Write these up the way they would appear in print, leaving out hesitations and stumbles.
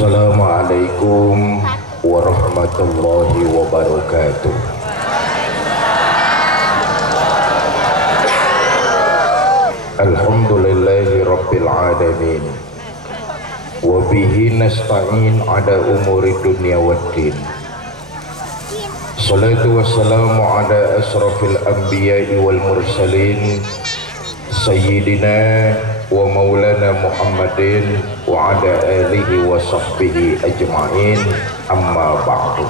Assalamualaikum warahmatullahi wabarakatuh. Alhamdulillahi rabbil alamin. Wa bihi nasta'in ala umuri dunya waddin. Salatu wassalamu ala asrafil anbiya'i wal mursalin Sayyidina wa maulana Muhammadin wa ala alihi wa sahbihi ajma'in, amma ba'du.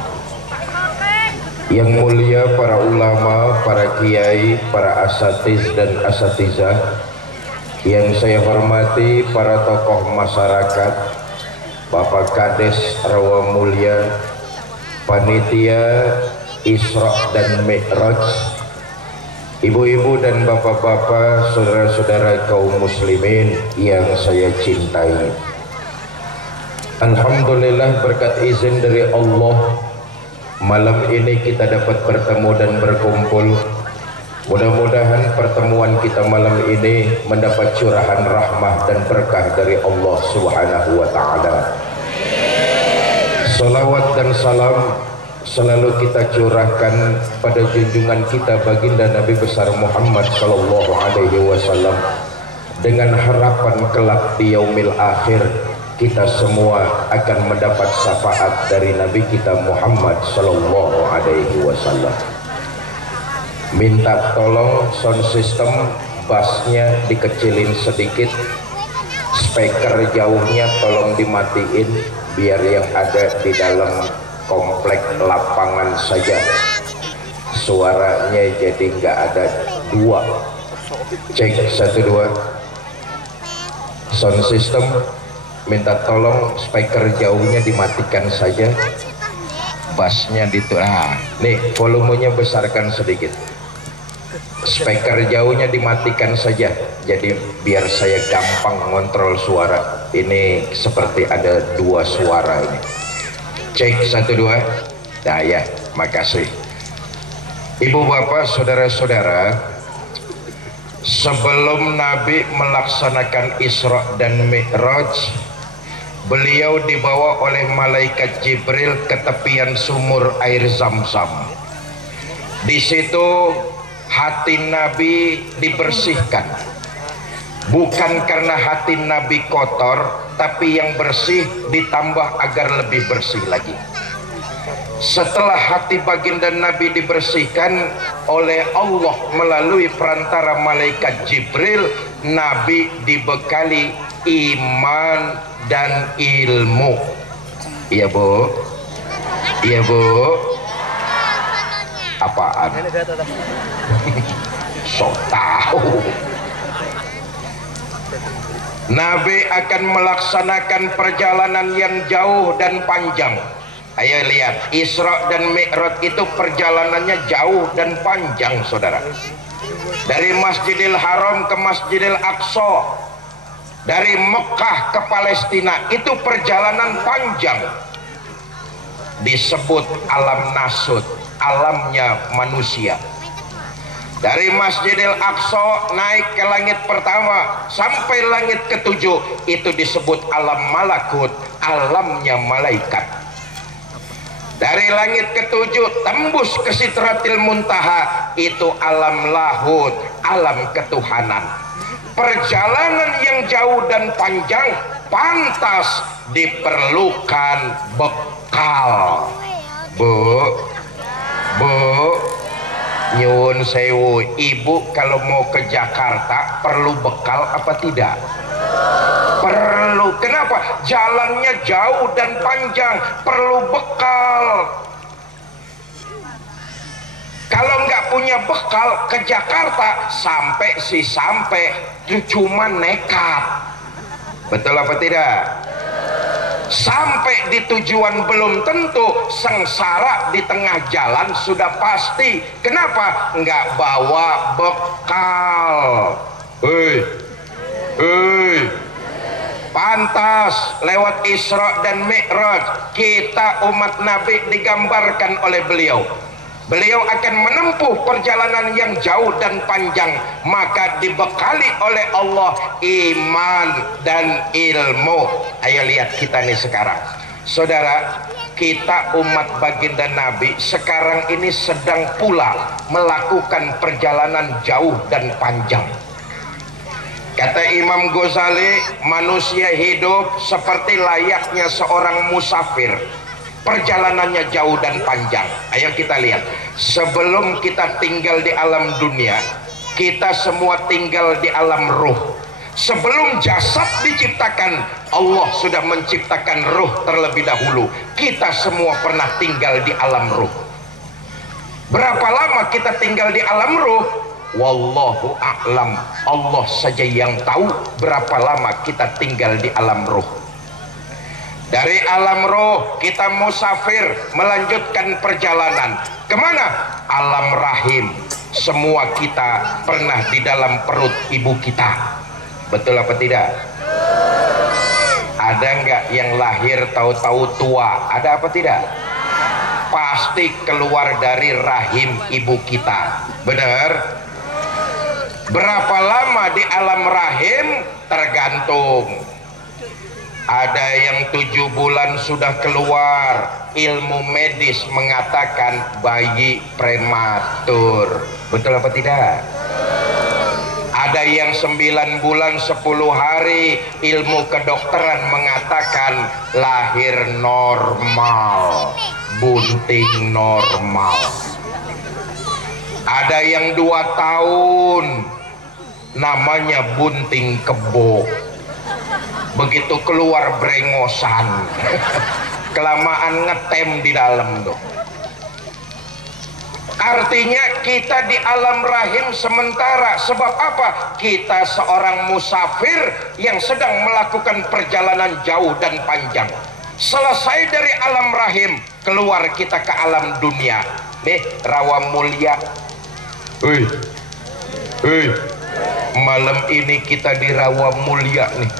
Yang mulia para ulama, para kiai, para asatiz dan asatizah, yang saya hormati para tokoh masyarakat, Bapak Kades Rawa Mulia, panitia Isra dan Mi'raj, ibu-ibu dan bapak-bapak, saudara-saudara kaum muslimin yang saya cintai. Alhamdulillah, berkat izin dari Allah, malam ini kita dapat bertemu dan berkumpul. Mudah-mudahan pertemuan kita malam ini mendapat curahan rahmah dan berkah dari Allah Subhanahu wa ta'ala. Salawat dan salam selalu kita curahkan pada junjungan kita baginda Nabi besar Muhammad sallallahu alaihi wasallam, dengan harapan kelak di yaumil akhir kita semua akan mendapat syafaat dari Nabi kita Muhammad sallallahu alaihi wasallam. Minta tolong sound system bassnya dikecilin sedikit, speaker jauhnya tolong dimatiin biar yang ada di dalam komplek lapangan saja suaranya, jadi nggak ada dua. Cek 1 2. Sound system minta tolong speaker jauhnya dimatikan saja, bassnya nih volumenya besarkan sedikit, speaker jauhnya dimatikan saja, jadi biar saya gampang ngontrol suara. Ini seperti ada dua suara ini. Cek 1 2. Nah ya, makasih. Ibu bapak, saudara-saudara, sebelum Nabi melaksanakan Isra dan Mi'raj, beliau dibawa oleh malaikat Jibril ke tepian sumur air Zam-Zam. Di situ hati Nabi dibersihkan, bukan karena hati Nabi kotor, tapi yang bersih ditambah agar lebih bersih lagi. Setelah hati baginda Nabi dibersihkan oleh Allah melalui perantara malaikat Jibril, Nabi dibekali iman dan ilmu. Iya bu? Iya bu? Apaan? So tahu. Nabi akan melaksanakan perjalanan yang jauh dan panjang. Ayo lihat, Isra dan Mi'raj itu perjalanannya jauh dan panjang, saudara. Dari Masjidil Haram ke Masjidil Aqsa, dari Mekah ke Palestina, itu perjalanan panjang. Disebut alam nasut, alamnya manusia. Dari Masjidil Aqsa naik ke langit pertama sampai langit ketujuh, itu disebut alam malakut, alamnya malaikat. Dari langit ketujuh tembus ke Sidratil Muntaha, itu alam lahut, alam ketuhanan. Perjalanan yang jauh dan panjang pantas diperlukan bekal. Bu, nyun sewu, ibu kalau mau ke Jakarta perlu bekal apa tidak? Perlu. Kenapa? Jalannya jauh dan panjang, perlu bekal. Kalau nggak punya bekal ke Jakarta, sampai cuma nekat. Betul apa tidak? Sampai di tujuan belum tentu, sengsara di tengah jalan sudah pasti. Kenapa? Nggak bawa bekal. Pantas lewat Isra dan Mi'raj kita umat Nabi digambarkan oleh beliau beliau akan menempuh perjalanan yang jauh dan panjang, maka dibekali oleh Allah iman dan ilmu. Ayo lihat kita nih sekarang, saudara, kita umat baginda Nabi sekarang ini sedang pula melakukan perjalanan jauh dan panjang. Kata Imam Ghazali, manusia hidup seperti layaknya seorang musafir, perjalanannya jauh dan panjang. Ayo kita lihat, sebelum kita tinggal di alam dunia, kita semua tinggal di alam ruh. Sebelum jasad diciptakan, Allah sudah menciptakan ruh terlebih dahulu. Kita semua pernah tinggal di alam ruh. Berapa lama kita tinggal di alam ruh? Wallahu a'lam, Allah saja yang tahu berapa lama kita tinggal di alam ruh. Dari alam roh kita musafir melanjutkan perjalanan kemana? Alam rahim. Semua kita pernah di dalam perut ibu kita. Betul apa tidak? Ada nggak yang lahir tahu-tahu tua? Ada apa tidak? Pasti keluar dari rahim ibu kita. Benar? Berapa lama di alam rahim? Tergantung. Ada yang 7 bulan sudah keluar, ilmu medis mengatakan bayi prematur. Betul apa tidak? Ada yang 9 bulan 10 hari, ilmu kedokteran mengatakan lahir normal, bunting normal. Ada yang 2 tahun, namanya bunting kebo. Begitu keluar brengosan, kelamaan ngetem di dalam tuh. Artinya kita di alam rahim sementara. Sebab apa? Kita seorang musafir yang sedang melakukan perjalanan jauh dan panjang. Selesai dari alam rahim, keluar kita ke alam dunia. Nih, rawa mulia. Malam ini kita di rawa mulia nih.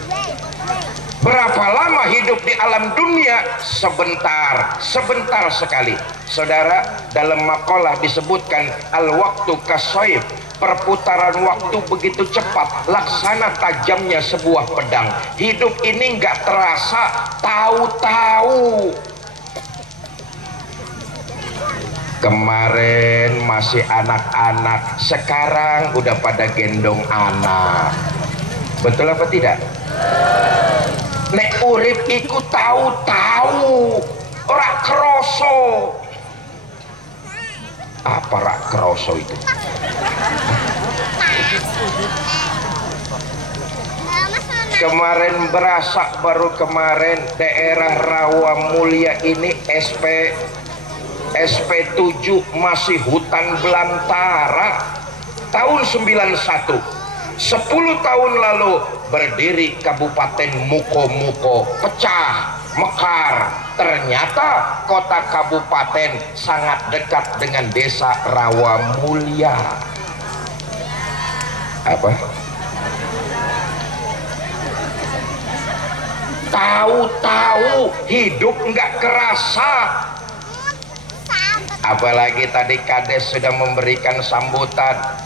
Berapa lama hidup di alam dunia? Sebentar, sebentar sekali. Saudara, dalam makalah disebutkan al-waktu kasoib, perputaran waktu begitu cepat, laksana tajamnya sebuah pedang. Hidup ini nggak terasa, tahu-tahu. Kemarin masih anak-anak, sekarang udah pada gendong anak. Betul apa tidak? Nek urip iku tahu-tahu, ora kroso. Apa rak kroso itu? Kemarin berasa, baru kemarin daerah Rawa Mulia ini SP7 masih hutan belantara. Tahun 91, 10 tahun lalu berdiri Kabupaten Muko-Muko, pecah, mekar. Ternyata kota kabupaten sangat dekat dengan desa Rawa Mulia. Apa? Tahu-tahu hidup nggak kerasa. Apalagi tadi Kades sudah memberikan sambutan.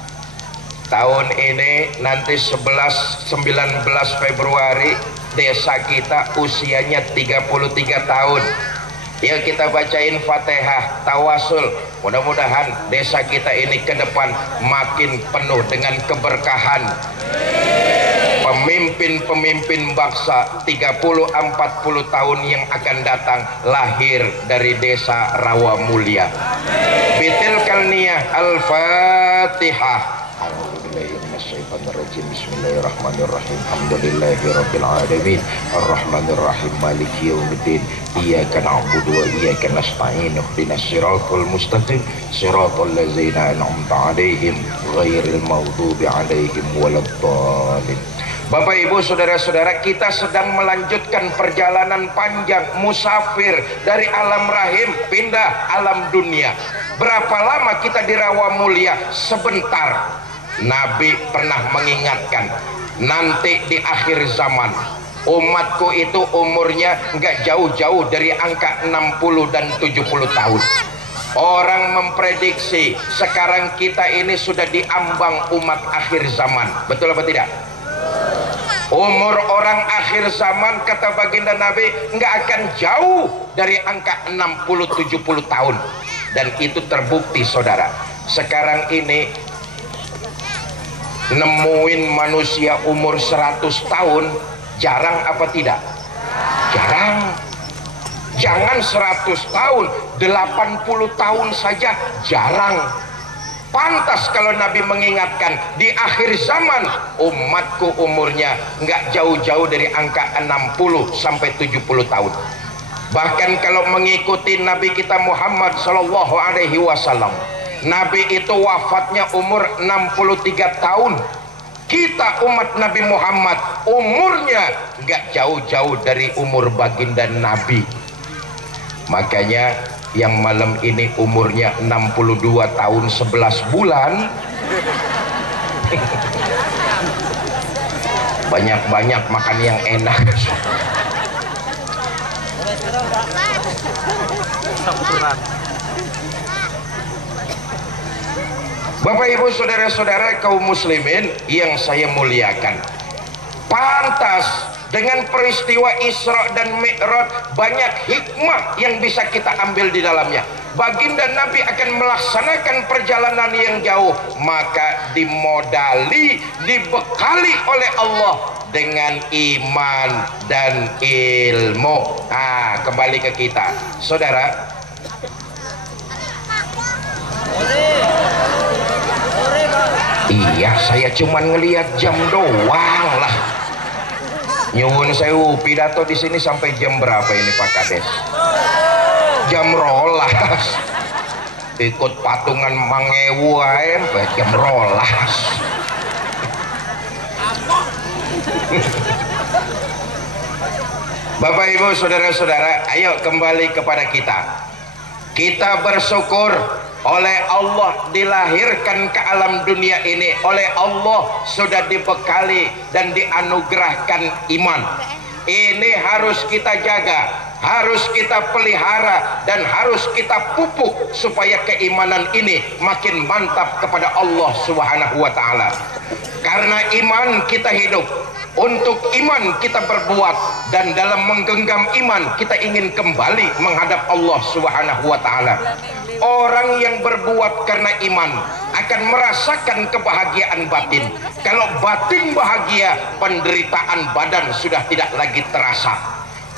Tahun ini nanti 19 Februari desa kita usianya 33 tahun. Yuk kita bacain Fatihah, tawasul. Mudah-mudahan desa kita ini ke depan makin penuh dengan keberkahan. Pemimpin-pemimpin bangsa 30-40 tahun yang akan datang lahir dari desa Rawa Mulia. Bitilkal niyah Al-Fatihah. Bismillahirrahmanirrahim. Alhamdulillahirabbil alamin. Arrahmanirrahim. Maliki yaumiddin. Iyyaka na'budu wa iyyaka nasta'in. Ihdinas siratal mustaqim. Siratal ladzina an'amta 'alaihim ghairil maghdubi 'alaihim waladdallin. Bapak Ibu saudara-saudara, kita sedang melanjutkan perjalanan panjang musafir dari alam rahim pindah alam dunia. Berapa lama kita di Rawa Mulia? Sebentar. Nabi pernah mengingatkan, nanti di akhir zaman umatku itu umurnya nggak jauh-jauh dari angka 60 dan 70 tahun. Orang memprediksi sekarang kita ini sudah diambang umat akhir zaman. Betul apa tidak? Umur orang akhir zaman kata baginda Nabi nggak akan jauh dari angka 60-70 tahun. Dan itu terbukti saudara. Sekarang ini nemuin manusia umur 100 tahun jarang apa tidak? Jarang. Jangan 100 tahun, 80 tahun saja jarang. Pantas kalau Nabi mengingatkan di akhir zaman umatku umurnya nggak jauh-jauh dari angka 60 sampai 70 tahun. Bahkan kalau mengikuti Nabi kita Muhammad Shallallahu Alaihi Wasallam, Nabi itu wafatnya umur 63 tahun. Kita umat Nabi Muhammad umurnya nggak jauh-jauh dari umur baginda Nabi. Makanya yang malam ini umurnya 62 tahun 11 bulan banyak-banyak makan yang enak. Bapak Ibu saudara-saudara kaum muslimin yang saya muliakan, pantas dengan peristiwa Isra dan Mi'raj banyak hikmah yang bisa kita ambil di dalamnya. Baginda Nabi akan melaksanakan perjalanan yang jauh, maka dimodali, dibekali oleh Allah dengan iman dan ilmu. Nah, kembali ke kita, saudara. Iya, saya cuma ngelihat jam doang lah. Nyuwun sewu, pidato di sini sampai jam berapa ini Pak Kades? Jam rolas. Ikut patungan mangewu ae jam rolas. Bapak Ibu saudara-saudara, ayo kembali kepada kita. Kita bersyukur oleh Allah dilahirkan ke alam dunia ini, oleh Allah sudah dibekali dan dianugerahkan iman. Ini harus kita jaga, harus kita pelihara, dan harus kita pupuk supaya keimanan ini makin mantap kepada Allah Subhanahu wa Ta'ala. Karena iman kita hidup, untuk iman kita berbuat, dan dalam menggenggam iman kita ingin kembali menghadap Allah Subhanahu wa Ta'ala. Orang yang berbuat karena iman akan merasakan kebahagiaan batin. Kalau batin bahagia, penderitaan badan sudah tidak lagi terasa.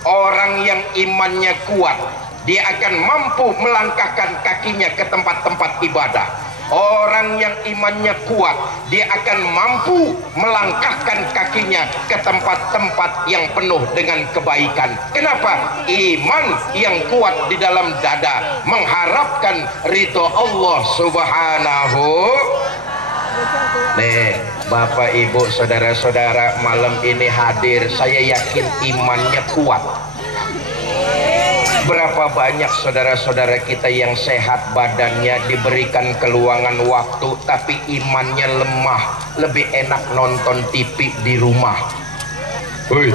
Orang yang imannya kuat, dia akan mampu melangkahkan kakinya ke tempat-tempat ibadah. Orang yang imannya kuat, dia akan mampu melangkahkan kakinya ke tempat-tempat yang penuh dengan kebaikan. Kenapa? Iman yang kuat di dalam dada, mengharapkan ridho Allah Subhanahu. Nih, Bapak Ibu saudara-saudara malam ini hadir, saya yakin imannya kuat. Berapa banyak saudara-saudara kita yang sehat badannya, diberikan keluangan waktu, tapi imannya lemah, lebih enak nonton TV di rumah. Hei,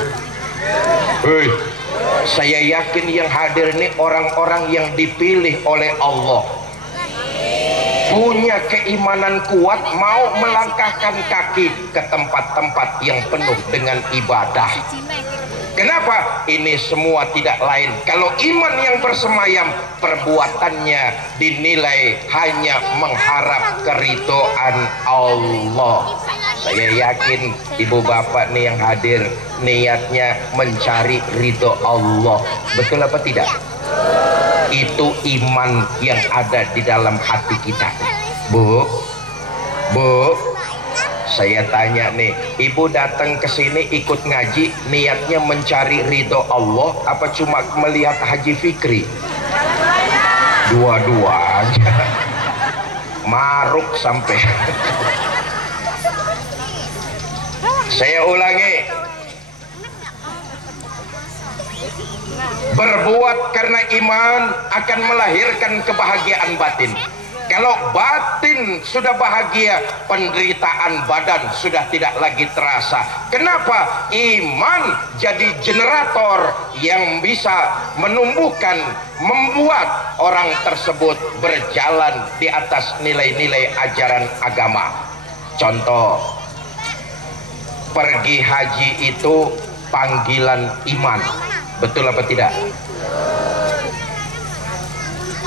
saya yakin yang hadir ini orang-orang yang dipilih oleh Allah, punya keimanan kuat, mau melangkahkan kaki ke tempat-tempat yang penuh dengan ibadah. Kenapa? Ini semua tidak lain, kalau iman yang bersemayam, perbuatannya dinilai hanya mengharap keridhaan Allah. Saya yakin ibu bapak nih yang hadir niatnya mencari ridho Allah. Betul apa tidak? Itu iman yang ada di dalam hati kita. Bu, saya tanya nih, ibu datang ke sini ikut ngaji, niatnya mencari ridho Allah apa cuma melihat Haji Fikri? Dua-duanya. Maruk sampai. Saya ulangi, berbuat karena iman akan melahirkan kebahagiaan batin. Kalau batin sudah bahagia, penderitaan badan sudah tidak lagi terasa. Kenapa? Iman jadi generator yang bisa menumbuhkan, membuat orang tersebut berjalan di atas nilai-nilai ajaran agama. Contoh, pergi haji itu panggilan iman. Betul apa tidak?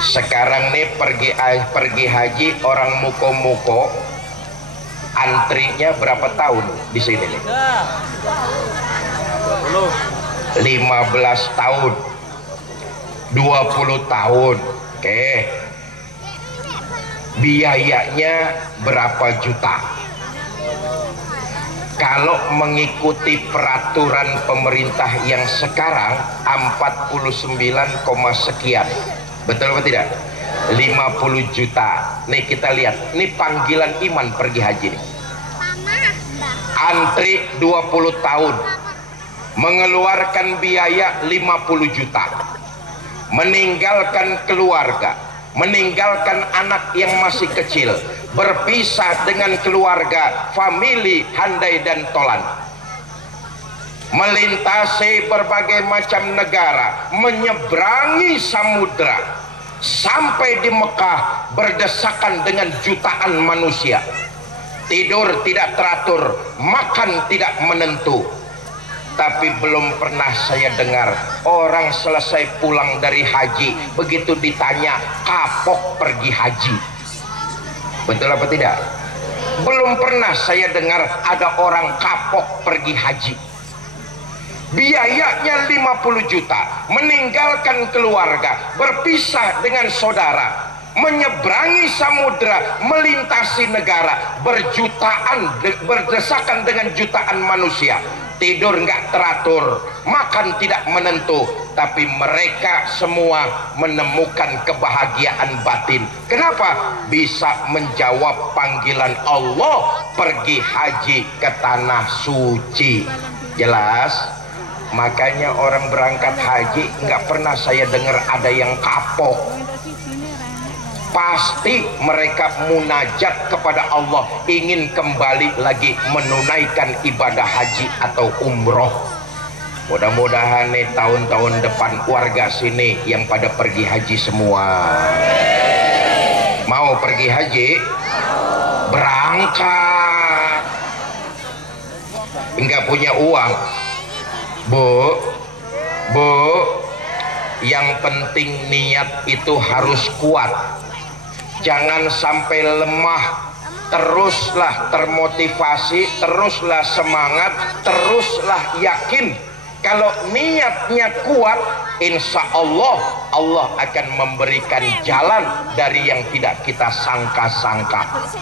Sekarang nih pergi haji orang muko-muko antrinya berapa tahun di sini nih? 15 tahun, 20 tahun. Oke. Biayanya berapa juta? Kalau mengikuti peraturan pemerintah yang sekarang 49, sekian. Betul atau tidak? 50 juta. Nih kita lihat, ini panggilan iman pergi haji nih. Antri 20 tahun, mengeluarkan biaya 50 juta, meninggalkan keluarga, meninggalkan anak yang masih kecil, berpisah dengan keluarga, famili, handai dan tolan, melintasi berbagai macam negara, menyeberangi samudra, sampai di Mekah berdesakan dengan jutaan manusia. Tidur tidak teratur, makan tidak menentu. Tapi belum pernah saya dengar orang selesai pulang dari haji, begitu ditanya kapok pergi haji. Betul apa tidak? Belum pernah saya dengar ada orang kapok pergi haji. Biayanya 50 juta, meninggalkan keluarga, berpisah dengan saudara, menyeberangi samudra, melintasi negara, berdesakan dengan jutaan manusia. Tidur nggak teratur, makan tidak menentu, tapi mereka semua menemukan kebahagiaan batin. Kenapa? Bisa menjawab panggilan Allah pergi haji ke tanah suci. Jelas? Makanya orang berangkat haji nggak pernah saya dengar ada yang kapok. Pasti mereka munajat kepada Allah, ingin kembali lagi menunaikan ibadah haji atau umroh. Mudah-mudahan nih tahun-tahun depan warga sini yang pada pergi haji semua. Mau pergi haji? Berangkat. Enggak punya uang. Bu, yang penting niat itu harus kuat. Jangan sampai lemah. Teruslah termotivasi, teruslah semangat, teruslah yakin. Kalau niatnya kuat, insya Allah Allah akan memberikan jalan dari yang tidak kita sangka-sangka.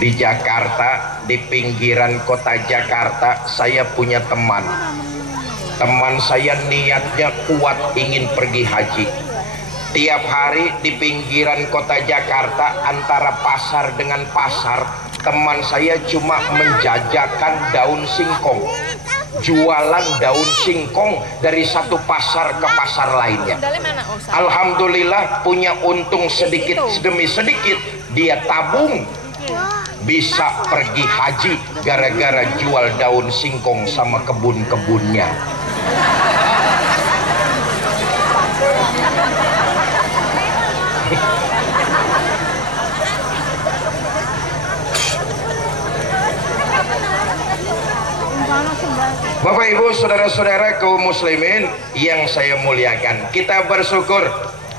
Di Jakarta, di pinggiran kota Jakarta, saya punya teman. Teman saya niatnya kuat ingin pergi haji. Tiap hari di pinggiran kota Jakarta, antara pasar dengan pasar, teman saya cuma menjajakan daun singkong, jualan daun singkong dari satu pasar ke pasar lainnya. Alhamdulillah punya untung sedikit demi sedikit, dia tabung bisa pergi haji gara-gara jual daun singkong sama kebun-kebunnya. Bapak Ibu saudara-saudara kaum muslimin yang saya muliakan, kita bersyukur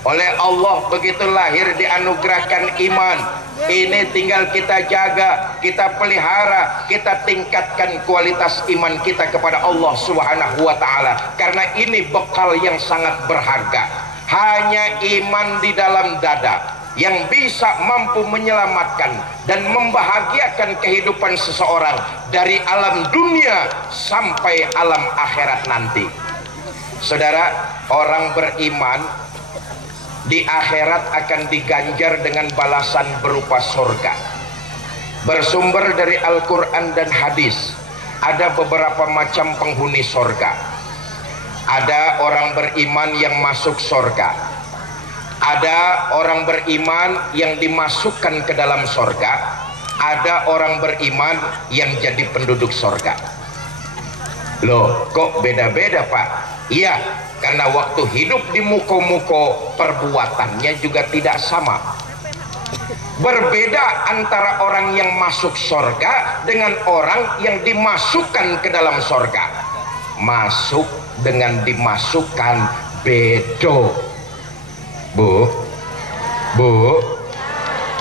oleh Allah begitu lahir dianugerahkan iman. Ini tinggal kita jaga, kita pelihara, kita tingkatkan kualitas iman kita kepada Allah Subhanahu wa Ta'ala, karena ini bekal yang sangat berharga. Hanya iman di dalam dada yang bisa mampu menyelamatkan dan membahagiakan kehidupan seseorang dari alam dunia sampai alam akhirat nanti. Saudara, orang beriman di akhirat akan diganjar dengan balasan berupa surga. Bersumber dari Al-Quran dan hadis, ada beberapa macam penghuni surga. Ada orang beriman yang masuk surga, Ada orang beriman yang dimasukkan ke dalam sorga, ada orang beriman yang jadi penduduk sorga. Loh, kok beda-beda Pak? Iya, karena waktu hidup di muko-muko perbuatannya juga tidak sama. Berbeda antara orang yang masuk sorga dengan orang yang dimasukkan ke dalam sorga. Masuk dengan dimasukkan bedo. Bu,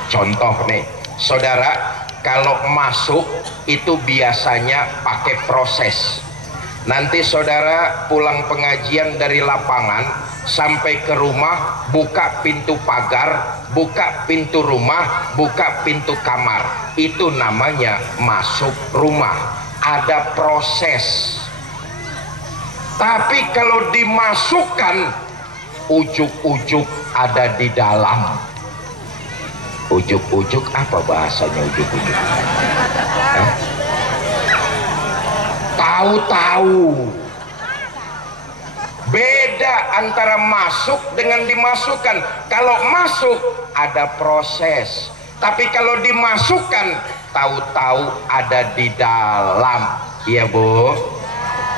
contoh nih, saudara, kalau masuk itu biasanya pakai proses. Nanti saudara pulang pengajian dari lapangan sampai ke rumah, buka pintu pagar, buka pintu rumah, buka pintu kamar. Itu namanya masuk rumah. Ada proses. Tapi kalau dimasukkan, ujuk-ujuk ada di dalam. Ujuk-ujuk apa bahasanya ujuk-ujuk? Tahu-tahu. Beda antara masuk dengan dimasukkan. Kalau masuk ada proses, tapi kalau dimasukkan tahu-tahu ada di dalam. Iya Bu,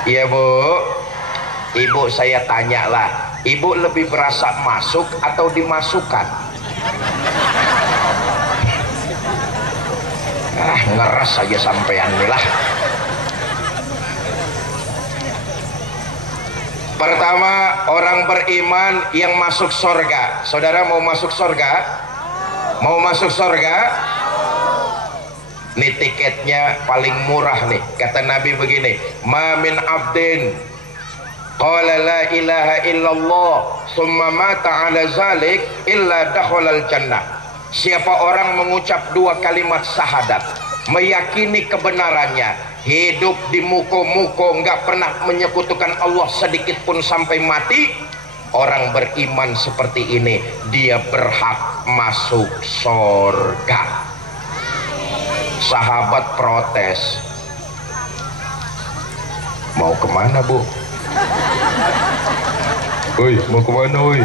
iya Bu. Ibu saya tanyalah, ibu lebih berasa masuk atau dimasukkan? Ngeres saja sampean nih lah. Pertama, orang beriman yang masuk sorga. Saudara mau masuk sorga? Mau masuk sorga? Nih tiketnya paling murah nih. Kata Nabi begini, ma min abdin qala la ilaha illallah summa mata ala zalik illa dakhalal jannah. Siapa orang mengucap dua kalimat syahadat, meyakini kebenarannya, hidup di muko-muko, nggak pernah menyekutukan Allah sedikit pun sampai mati, orang beriman seperti ini dia berhak masuk surga. Sahabat protes, mau kemana Bu? Woi, mau kemana woi?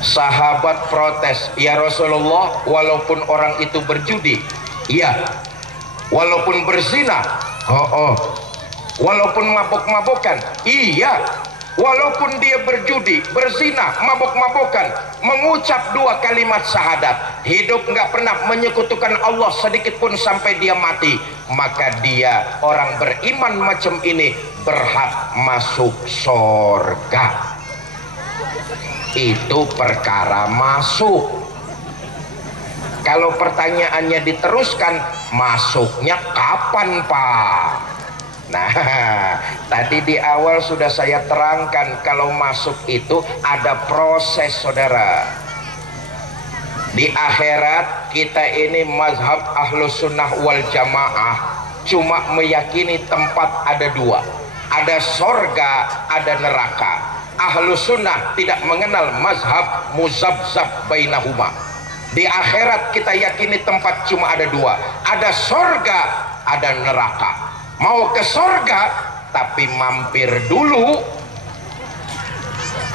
Sahabat protes, ya Rasulullah, walaupun orang itu berjudi, iya. Walaupun berzina, walaupun mabok-mabokan, iya. Walaupun dia berjudi, berzina, mabok-mabokan, mengucap dua kalimat syahadat, hidup nggak pernah menyekutukan Allah sedikit pun sampai dia mati, maka dia orang beriman macam ini berhak masuk surga. Itu perkara masuk. Kalau pertanyaannya diteruskan, masuknya kapan Pak? Nah, tadi di awal sudah saya terangkan, kalau masuk itu ada proses saudara. Di akhirat kita ini mazhab ahlus sunnah wal jamaah cuma meyakini tempat ada dua, ada sorga, ada neraka. Ahlus sunnah tidak mengenal mazhab muzabzab bainahuma. Di akhirat kita yakini tempat cuma ada dua, ada sorga, ada neraka. Mau ke sorga tapi mampir dulu,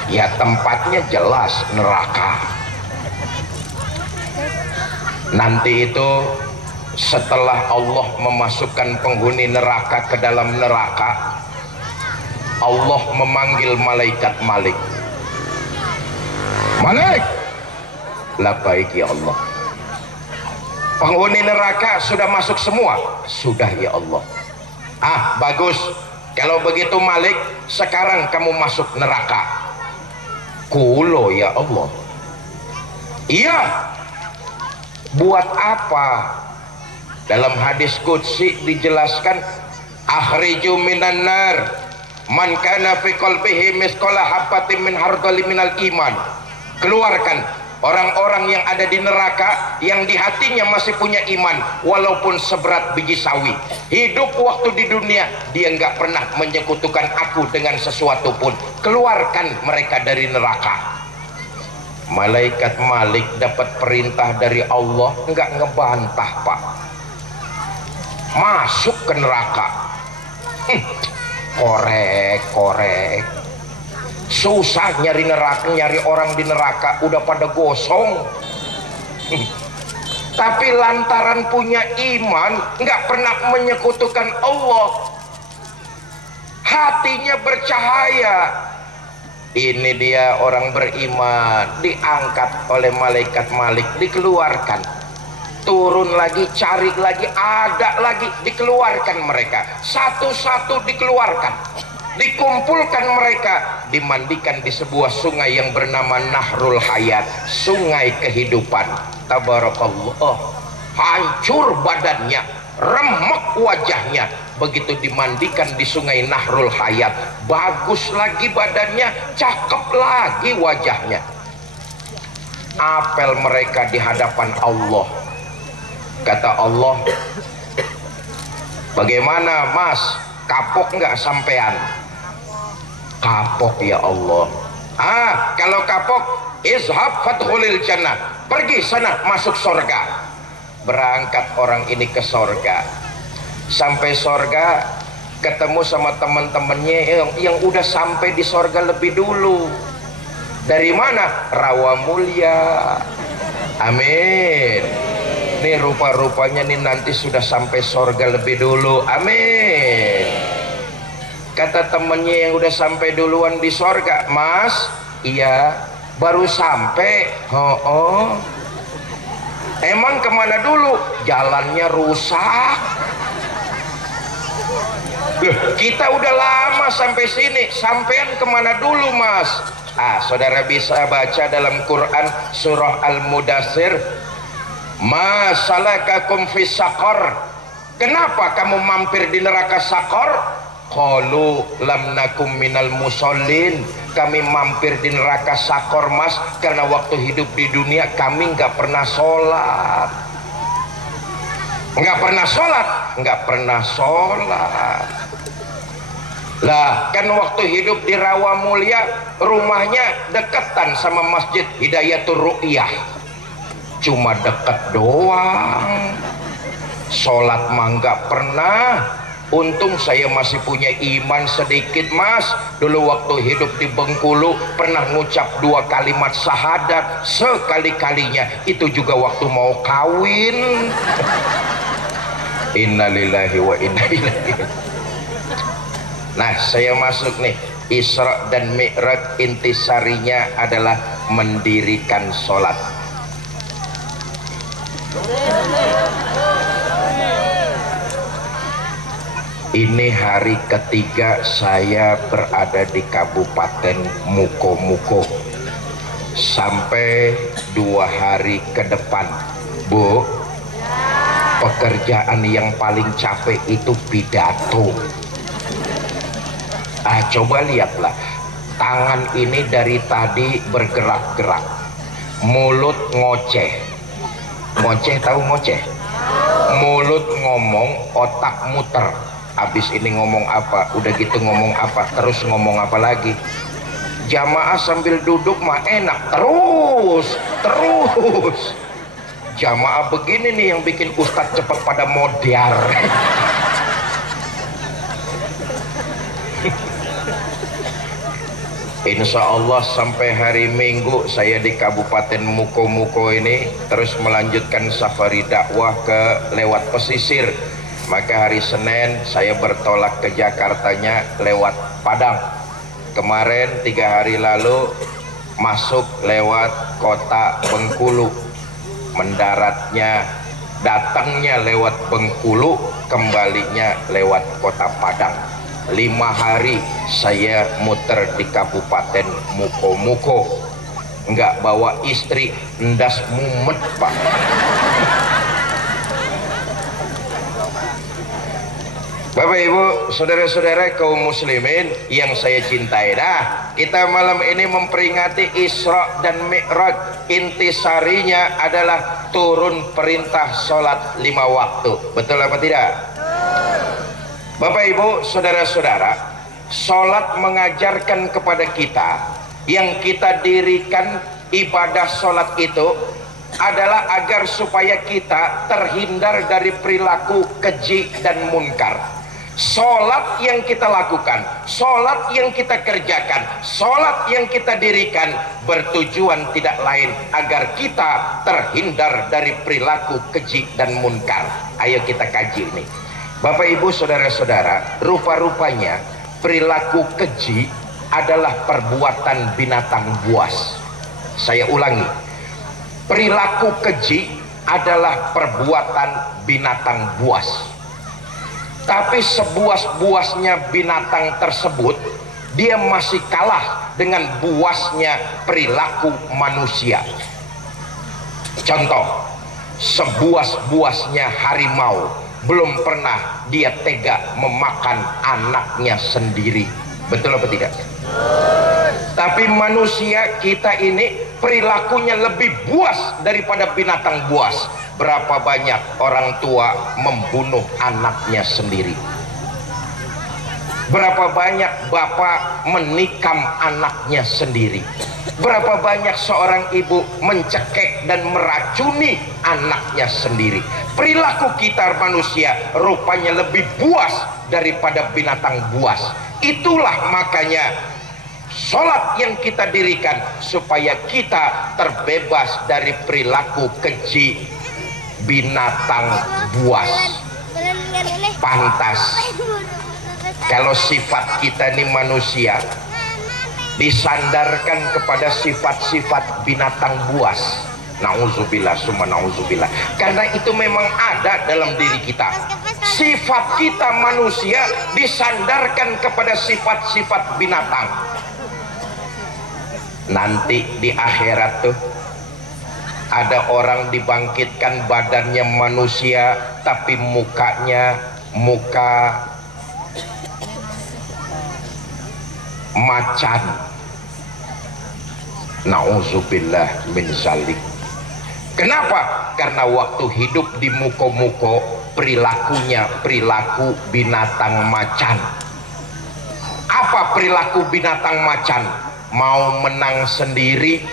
ya tempatnya jelas neraka. Nanti itu setelah Allah memasukkan penghuni neraka ke dalam neraka, Allah memanggil malaikat Malik. Malik, labbaik ya Allah. Penghuni neraka sudah masuk semua? Sudah ya Allah. Ah, bagus. Kalau begitu Malik, sekarang kamu masuk neraka. Kulo ya Allah. Iya. Buat apa? Dalam hadis qudsi dijelaskan, akhriju minan nar man kana fi qalbihi misqala habatin min hardali minal iman. Keluarkan orang-orang yang ada di neraka yang di hatinya masih punya iman walaupun seberat biji sawi. Hidup waktu di dunia dia nggak pernah menyekutukan aku dengan sesuatu pun. Keluarkan mereka dari neraka. Malaikat Malik dapat perintah dari Allah, nggak ngebantah Pak, masuk ke neraka. korek susah nyari neraka, nyari orang di neraka udah pada gosong. Tapi lantaran punya iman, nggak pernah menyekutukan Allah, hatinya bercahaya. Ini dia orang beriman, diangkat oleh malaikat Malik, dikeluarkan, turun lagi, cari lagi, ada lagi, dikeluarkan mereka, satu-satu dikeluarkan, dikumpulkan mereka, dimandikan di sebuah sungai yang bernama Nahrul Hayat, sungai kehidupan. Tabarakallah, hancur badannya, remek wajahnya. Begitu dimandikan di sungai Nahrul Hayat, bagus lagi badannya, cakep lagi wajahnya. Apel mereka di hadapan Allah. Kata Allah, bagaimana mas, kapok nggak sampean? Kapok ya Allah. Kalau kapok, izhab fadkhulil jannah, pergi sana masuk sorga. Berangkat orang ini ke sorga. Sampai sorga ketemu sama teman-temannya yang udah sampai di sorga lebih dulu. Dari mana? Rawa Mulia. Amin. Nih rupa-rupanya nih nanti sudah sampai sorga lebih dulu. Amin. Kata temennya yang udah sampai duluan di sorga, mas, iya baru sampai. Oh, emang kemana dulu? Jalannya rusak. Kita udah lama sampai sini, sampean kemana dulu mas? Saudara bisa baca dalam Quran surah Al-Mudaththir, ma salakakum fis saqar, kenapa kamu mampir di neraka Saqar? Qalu lam nakum minal musallin, kami mampir di neraka Saqar mas karena waktu hidup di dunia kami nggak pernah sholat. Nggak pernah sholat. Lah kan waktu hidup di Rawa Mulia rumahnya deketan sama Masjid Hidayatul Ru'yah, cuma deket doang, sholat mah nggak pernah. Untung saya masih punya iman sedikit mas. Dulu waktu hidup di Bengkulu pernah ngucap 2 kalimat syahadat, sekali-kalinya itu juga waktu mau kawin. Innalillahi wa inna ilaihi. Nah saya masuk nih, Isra dan Mi'raj intisarinya adalah mendirikan sholat. Ini hari ketiga saya berada di Kabupaten Muko-Muko sampai 2 hari ke depan. Bu, pekerjaan yang paling capek itu pidato. Coba lihatlah, tangan ini dari tadi bergerak-gerak, mulut ngoceh. Ngoceh tahu ngoceh? Mulut ngomong, otak muter. Habis ini ngomong apa, udah gitu ngomong apa, terus ngomong apa lagi. Jamaah sambil duduk mah enak, terus. Jamaah begini nih yang bikin ustadz cepat pada modar. Insya Allah sampai hari Minggu saya di Kabupaten Muko-Muko ini terus melanjutkan safari dakwah ke lewat pesisir. Maka hari Senin saya bertolak ke Jakartanya lewat Padang. Kemarin 3 hari lalu masuk lewat kota Bengkulu, datangnya lewat Bengkulu, kembalinya lewat kota Padang. 5 hari saya muter di Kabupaten Muko-Muko, nggak bawa istri, ndas mumet pak. Bapak Ibu, saudara-saudara kaum muslimin yang saya cintai, kita malam ini memperingati Isra dan Mi'raj. Intisarinya adalah turun perintah sholat 5 waktu. Betul apa tidak? Bapak Ibu, saudara-saudara, sholat mengajarkan kepada kita, yang kita dirikan ibadah sholat itu adalah agar supaya kita terhindar dari perilaku keji dan munkar. sholat yang kita lakukan, sholat yang kita kerjakan, sholat yang kita dirikan bertujuan tidak lain agar kita terhindar dari perilaku keji dan munkar. Ayo kita kaji ini, Bapak Ibu saudara-saudara. Rupa-rupanya perilaku keji adalah perbuatan binatang buas. Saya ulangi, perilaku keji adalah perbuatan binatang buas. Tapi sebuas-buasnya binatang tersebut, dia masih kalah dengan buasnya perilaku manusia. Contoh, sebuas-buasnya harimau belum pernah dia tega memakan anaknya sendiri. Betul apa tidak? Tapi manusia kita ini perilakunya lebih buas daripada binatang buas. Berapa banyak orang tua membunuh anaknya sendiri? Berapa banyak bapak menikam anaknya sendiri? Berapa banyak seorang ibu mencekik dan meracuni anaknya sendiri? Perilaku kita manusia rupanya lebih buas daripada binatang buas. Itulah makanya sholat yang kita dirikan supaya kita terbebas dari perilaku keji binatang buas. Pantas kalau sifat kita ini manusia disandarkan kepada sifat-sifat binatang buas. Nauzubillah summa nauzubillah. Karena itu memang ada dalam diri kita. Sifat kita manusia disandarkan kepada sifat-sifat binatang. Nanti di akhirat tuh ada orang dibangkitkan badannya manusia tapi mukanya muka macan. Nauzubillah min zalik. Kenapa? Karena waktu hidup di muko-muko perilakunya perilaku binatang macan. Apa perilaku binatang macan? Mau menang sendiri,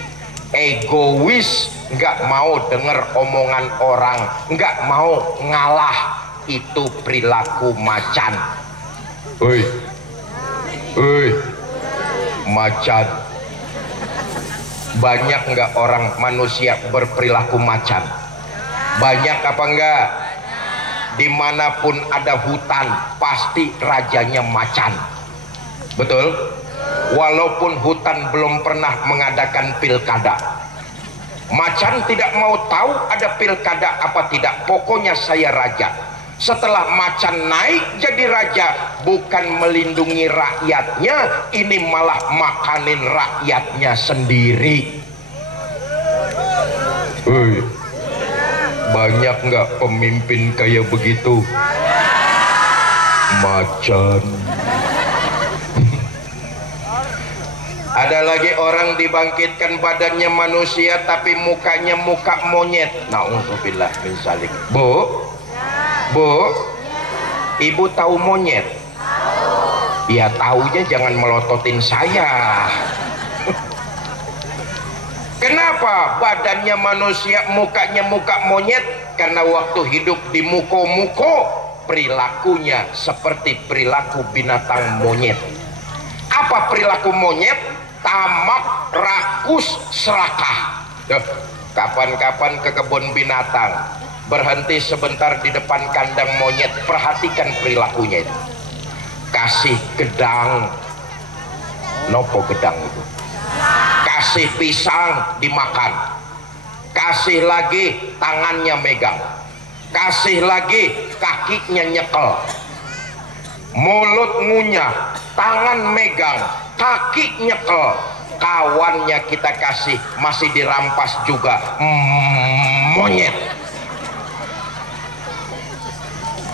egois, nggak mau dengar omongan orang, nggak mau ngalah. Itu perilaku macan. Macan. Banyak nggak orang manusia berperilaku macan? Banyak apa enggak? Dimanapun ada hutan pasti rajanya macan. Betul? Walaupun hutan belum pernah mengadakan pilkada, macan tidak mau tahu ada pilkada apa tidak, pokoknya saya raja. Setelah macan naik jadi raja, bukan melindungi rakyatnya, ini malah makanin rakyatnya sendiri. Banyak nggak pemimpin kayak begitu? Macan. Ada lagi orang dibangkitkan badannya manusia tapi mukanya muka monyet. Nauzubillah min zalik. Bu, ibu tahu monyet? Ya taunya jangan melototin saya. Kenapa badannya manusia mukanya muka monyet? Karena waktu hidup di muko-muko perilakunya seperti perilaku binatang monyet. Apa perilaku monyet? Tamak, rakus, serakah. Kapan-kapan ke kebun binatang, berhenti sebentar di depan kandang monyet, perhatikan perilakunya itu. Kasih gedang, nopo gedang itu. Kasih pisang dimakan. Kasih lagi tangannya megang. Kasih lagi kakinya nyekel. Mulut ngunyah, tangan megang, kaki nyekel. Kawannya kita kasih masih dirampas juga. Monyet.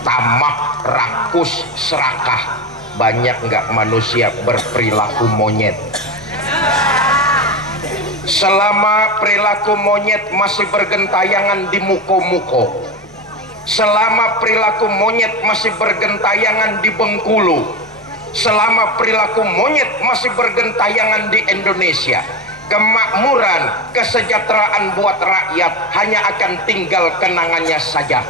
Tamak, rakus, serakah. Banyak nggak manusia berperilaku monyet? Selama perilaku monyet masih bergentayangan di muko-muko, selama perilaku monyet masih bergentayangan di Bengkulu, selama perilaku monyet masih bergentayangan di Indonesia, kemakmuran, kesejahteraan buat rakyat hanya akan tinggal kenangannya saja.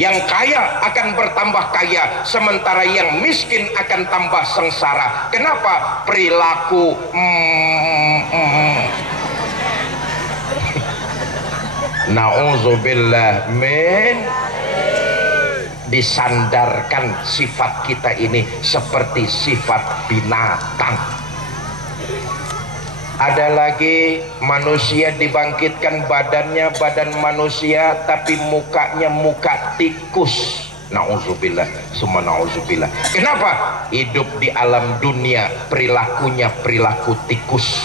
Yang kaya akan bertambah kaya, sementara yang miskin akan tambah sengsara. Kenapa? Perilaku Nauzubillah min, disandarkan sifat kita ini seperti sifat binatang. Ada lagi manusia dibangkitkan badannya badan manusia tapi mukanya muka tikus. Nauzubillah, summa nauzubillah. Kenapa? Hidup di alam dunia perilakunya perilaku tikus.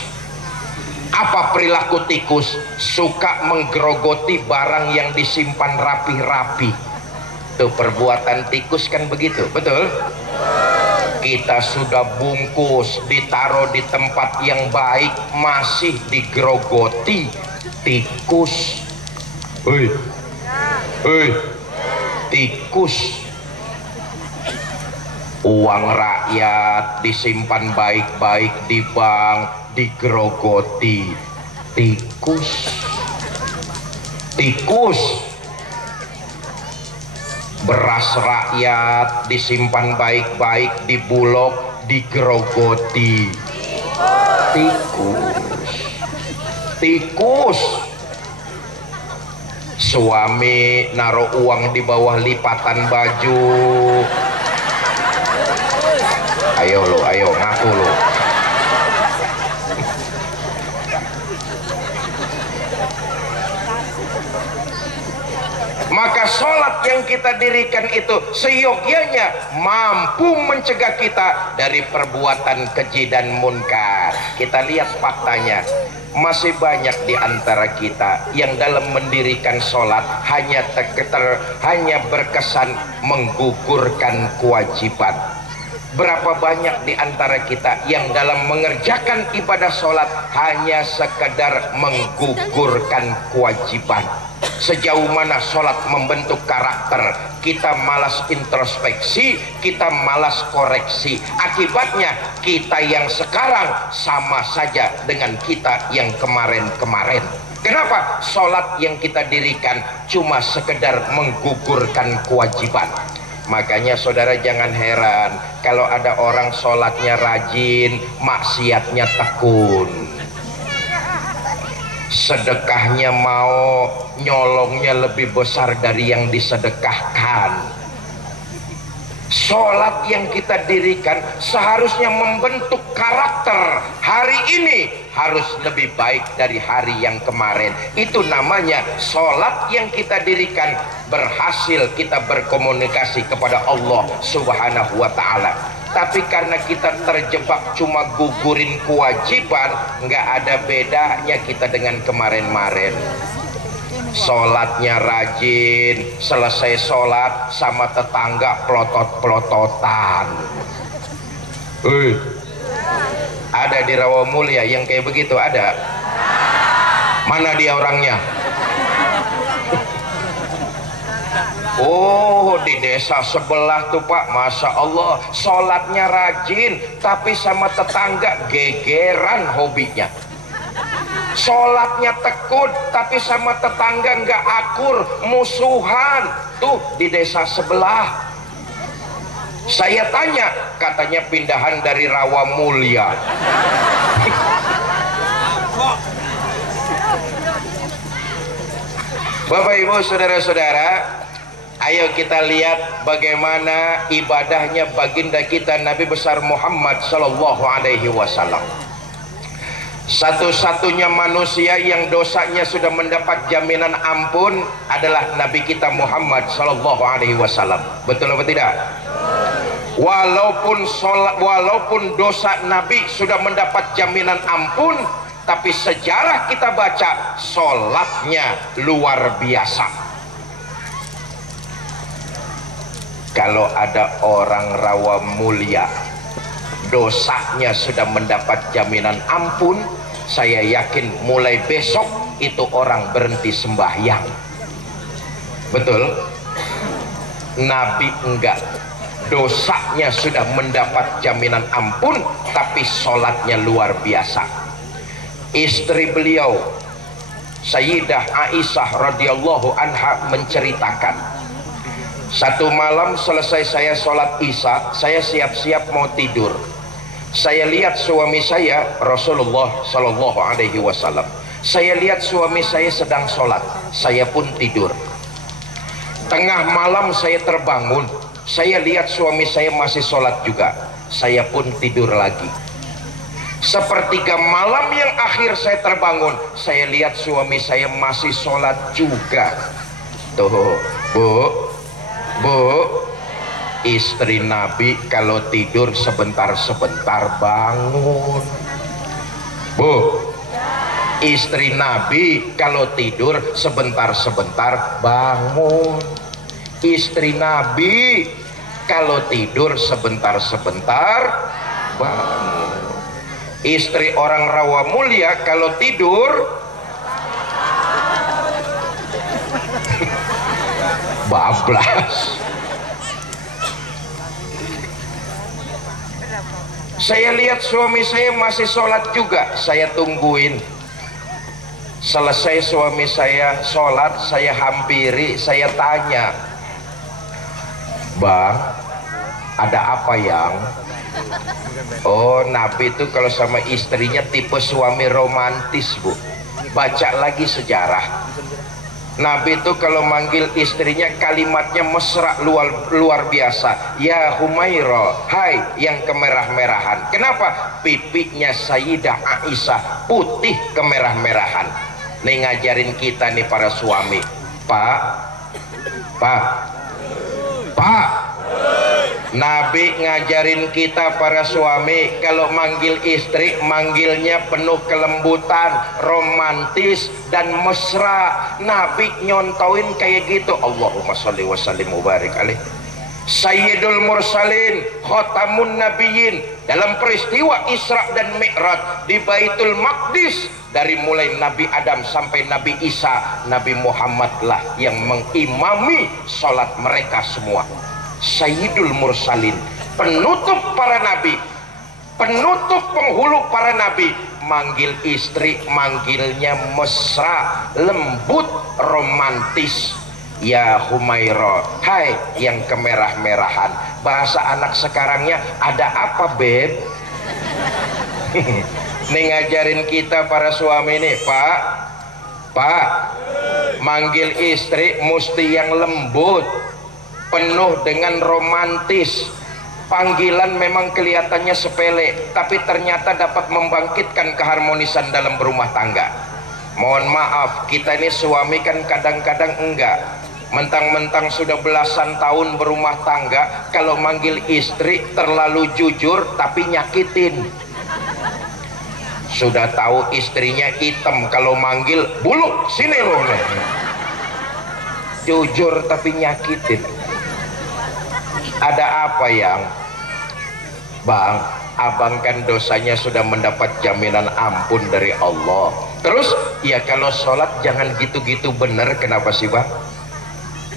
Apa perilaku tikus? Suka menggerogoti barang yang disimpan rapi-rapi. Tuh perbuatan tikus kan begitu, betul? Kita sudah bungkus, ditaruh di tempat yang baik, masih digerogoti tikus. Hei, hei, tikus. Uang rakyat disimpan baik-baik di bank, digerogoti tikus. Tikus. Beras rakyat disimpan baik-baik di Bulog, digerogoti tikus. Tikus. Suami naruh uang di bawah lipatan baju. Ayo lo, ayo ngaku lo. Maka sholat yang kita dirikan itu seyogyanya mampu mencegah kita dari perbuatan keji dan munkar. Kita lihat faktanya, masih banyak di antara kita yang dalam mendirikan sholat hanya berkesan menggugurkan kewajiban. Berapa banyak di antara kita yang dalam mengerjakan ibadah sholat hanya sekedar menggugurkan kewajiban. Sejauh mana sholat membentuk karakter, kita malas introspeksi, kita malas koreksi. Akibatnya kita yang sekarang sama saja dengan kita yang kemarin-kemarin. Kenapa? Sholat yang kita dirikan cuma sekedar menggugurkan kewajiban. Makanya saudara jangan heran kalau ada orang sholatnya rajin, maksiatnya tekun. Sedekahnya mau, nyolongnya lebih besar dari yang disedekahkan. Sholat yang kita dirikan seharusnya membentuk karakter. Hari ini harus lebih baik dari hari yang kemarin. Itu namanya sholat yang kita dirikan berhasil kita berkomunikasi kepada Allah Subhanahu wa ta'ala. Tapi karena kita terjebak cuma gugurin kewajiban, nggak ada bedanya kita dengan kemarin-kemarin. Sholatnya rajin, selesai sholat sama tetangga pelotot-pelototan. Ada di Rawamulia yang kayak begitu? Ada? Mana dia orangnya? Oh, di desa sebelah tuh Pak, Masya Allah, sholatnya rajin tapi sama tetangga gegeran hobinya. Sholatnya tekun tapi sama tetangga nggak akur, musuhan. Tuh di desa sebelah. Saya tanya, katanya pindahan dari Rawamulia. Bapak Ibu saudara-saudara, ayo kita lihat bagaimana ibadahnya baginda kita Nabi besar Muhammad Sallallahu Alaihi Wasallam. Satu-satunya manusia yang dosanya sudah mendapat jaminan ampun adalah Nabi kita Muhammad Sallallahu Alaihi Wasallam. Betul apa tidak? Walaupun dosa Nabi sudah mendapat jaminan ampun, tapi sejarah kita baca sholatnya luar biasa. Kalau ada orang Rawamulia dosanya sudah mendapat jaminan ampun, saya yakin mulai besok itu orang berhenti sembahyang. Betul? Nabi enggak, dosanya sudah mendapat jaminan ampun tapi sholatnya luar biasa. Istri beliau Sayyidah Aisyah radhiyallahu anha menceritakan, satu malam selesai saya sholat isya, saya siap-siap mau tidur. Saya lihat suami saya, Rasulullah Shallallahu Alaihi Wasallam. Saya lihat suami saya sedang sholat, saya pun tidur. Tengah malam saya terbangun, saya lihat suami saya masih sholat juga, saya pun tidur lagi. Sepertiga malam yang akhir saya terbangun, saya lihat suami saya masih sholat juga. Tuh, Bu, istri Nabi kalau tidur sebentar-sebentar bangun. Bu, istri Nabi kalau tidur sebentar-sebentar bangun. Istri Nabi kalau tidur sebentar-sebentar bangun. Istri orang rawa mulia kalau tidur bablas. Saya lihat suami saya masih sholat juga, saya tungguin. Selesai suami saya sholat, saya hampiri, saya tanya, Bang, ada apa yang? Oh, Nabi itu kalau sama istrinya tipe suami romantis, Bu. Baca lagi sejarah. Nabi itu kalau manggil istrinya kalimatnya mesra luar biasa. Ya Humaira, hai yang kemerah-merahan. Kenapa? Pipinya Sayyidah Aisyah putih kemerah-merahan. Nih ngajarin kita nih para suami. Pak, Nabi ngajarin kita para suami kalau manggil istri, manggilnya penuh kelembutan, romantis dan mesra. Nabi nyontoin kayak gitu. Allahumma sholli wa sallim mubarik alaih. Sayyidul Mursalin, Khotamun Nabiyyin, dalam peristiwa Isra dan Mi'raj di Baitul Maqdis, dari mulai Nabi Adam sampai Nabi Isa, Nabi Muhammad lah yang mengimami sholat mereka semua. Sayyidul Mursalin, penutup para nabi, penutup penghulu para nabi, manggil istri manggilnya mesra, lembut, romantis. Ya Humaira, hai yang kemerah-merahan. Bahasa anak sekarangnya, ada apa beb? Nih ngajarin kita para suami nih, Pak, manggil istri mesti yang lembut, penuh dengan romantis. Panggilan memang kelihatannya sepele, tapi ternyata dapat membangkitkan keharmonisan dalam berumah tangga. Mohon maaf, kita ini suami kan kadang-kadang enggak. Mentang-mentang sudah belasan tahun berumah tangga, kalau manggil istri terlalu jujur tapi nyakitin. Sudah tahu istrinya hitam, kalau manggil buluk sini loh nih. Jujur tapi nyakitin. Ada apa yang? Bang, abang kan dosanya sudah mendapat jaminan ampun dari Allah. Terus ya kalau sholat jangan gitu-gitu bener. Kenapa sih bang?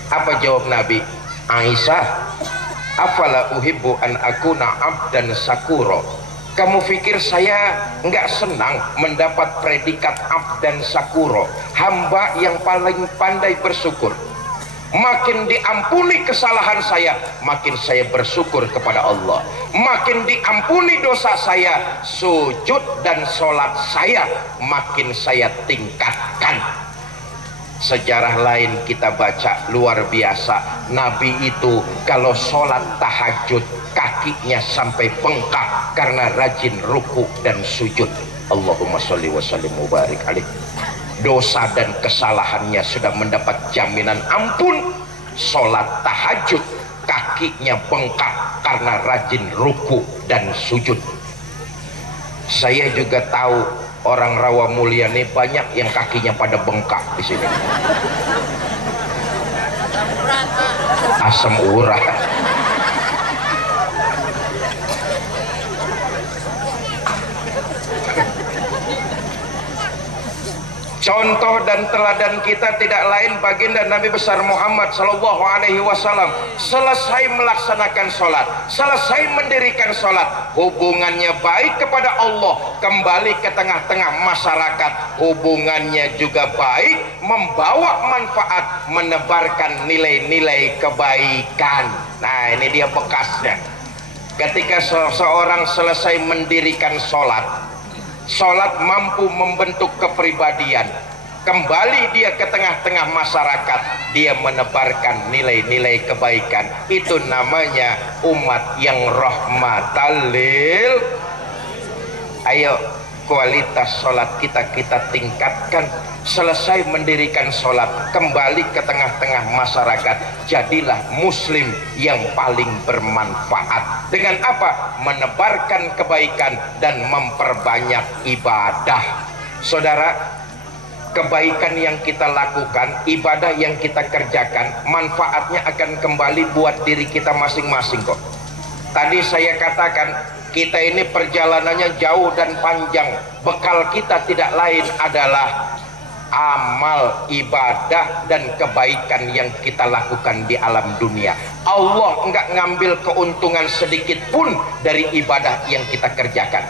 Apa jawab Nabi? Aisyah, afala uhibbu an akuna abdan sakuro. Kamu pikir saya nggak senang mendapat predikat abdan sakuro, hamba yang paling pandai bersyukur? Makin diampuni kesalahan saya, makin saya bersyukur kepada Allah. Makin diampuni dosa saya, sujud dan sholat saya makin saya tingkatkan. Sejarah lain kita baca luar biasa. Nabi itu kalau sholat tahajud kakinya sampai bengkak karena rajin ruku dan sujud. Allahumma sholli wa sallim mubarik alaih. Dosa dan kesalahannya sudah mendapat jaminan ampun. Sholat tahajud kakinya bengkak karena rajin ruku dan sujud. Saya juga tahu orang rawa mulia nih banyak yang kakinya pada bengkak di sini. Asam urat. Contoh dan teladan kita tidak lain baginda Nabi besar Muhammad Sallallahu Alaihi Wasallam. Selesai melaksanakan sholat, selesai mendirikan sholat, hubungannya baik kepada Allah, kembali ke tengah-tengah masyarakat, hubungannya juga baik, membawa manfaat, menebarkan nilai-nilai kebaikan. Nah, ini dia bekasnya. Ketika seseorang selesai mendirikan sholat, sholat mampu membentuk kepribadian, kembali dia ke tengah-tengah masyarakat, dia menebarkan nilai-nilai kebaikan. Itu namanya umat yang rahmatan lil. Ayo, kualitas sholat kita tingkatkan. Selesai mendirikan sholat, kembali ke tengah-tengah masyarakat, jadilah muslim yang paling bermanfaat. Dengan apa? Menebarkan kebaikan dan memperbanyak ibadah. Saudara, kebaikan yang kita lakukan, ibadah yang kita kerjakan, manfaatnya akan kembali buat diri kita masing-masing kok. Tadi saya katakan, kita ini perjalanannya jauh dan panjang. Bekal kita tidak lain adalah amal, ibadah, dan kebaikan yang kita lakukan di alam dunia. Allah enggak ngambil keuntungan sedikit pun dari ibadah yang kita kerjakan.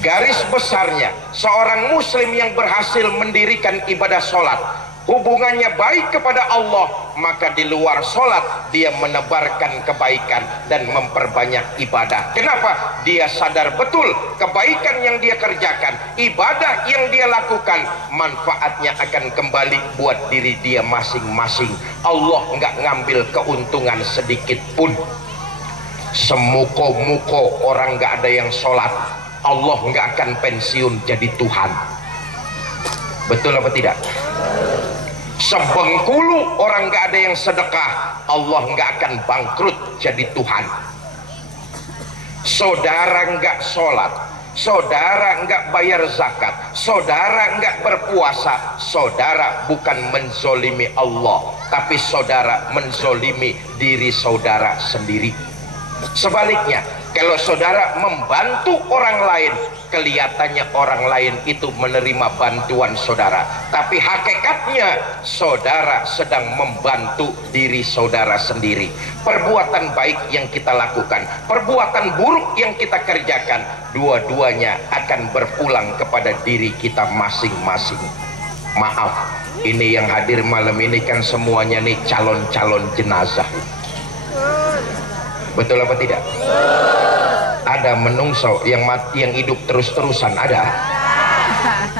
Garis besarnya, seorang muslim yang berhasil mendirikan ibadah sholat, hubungannya baik kepada Allah, maka di luar sholat dia menebarkan kebaikan dan memperbanyak ibadah. Kenapa? Dia sadar betul kebaikan yang dia kerjakan, ibadah yang dia lakukan, manfaatnya akan kembali buat diri dia masing-masing. Allah nggak ngambil keuntungan sedikit pun. Semuko-muko orang nggak ada yang sholat, Allah nggak akan pensiun jadi Tuhan. Betul apa tidak? Sebengkulu orang nggak ada yang sedekah, Allah nggak akan bangkrut jadi Tuhan. Saudara nggak sholat, saudara nggak bayar zakat, saudara nggak berpuasa, saudara bukan menzolimi Allah, tapi saudara menzolimi diri saudara sendiri. Sebaliknya, kalau saudara membantu orang lain, kelihatannya orang lain itu menerima bantuan saudara, tapi hakikatnya saudara sedang membantu diri saudara sendiri. Perbuatan baik yang kita lakukan, perbuatan buruk yang kita kerjakan, dua-duanya akan berpulang kepada diri kita masing-masing. Maaf, ini yang hadir malam ini kan semuanya nih calon-calon jenazah. Betul apa tidak? Ada menungso yang mati, yang hidup terus-terusan, ada.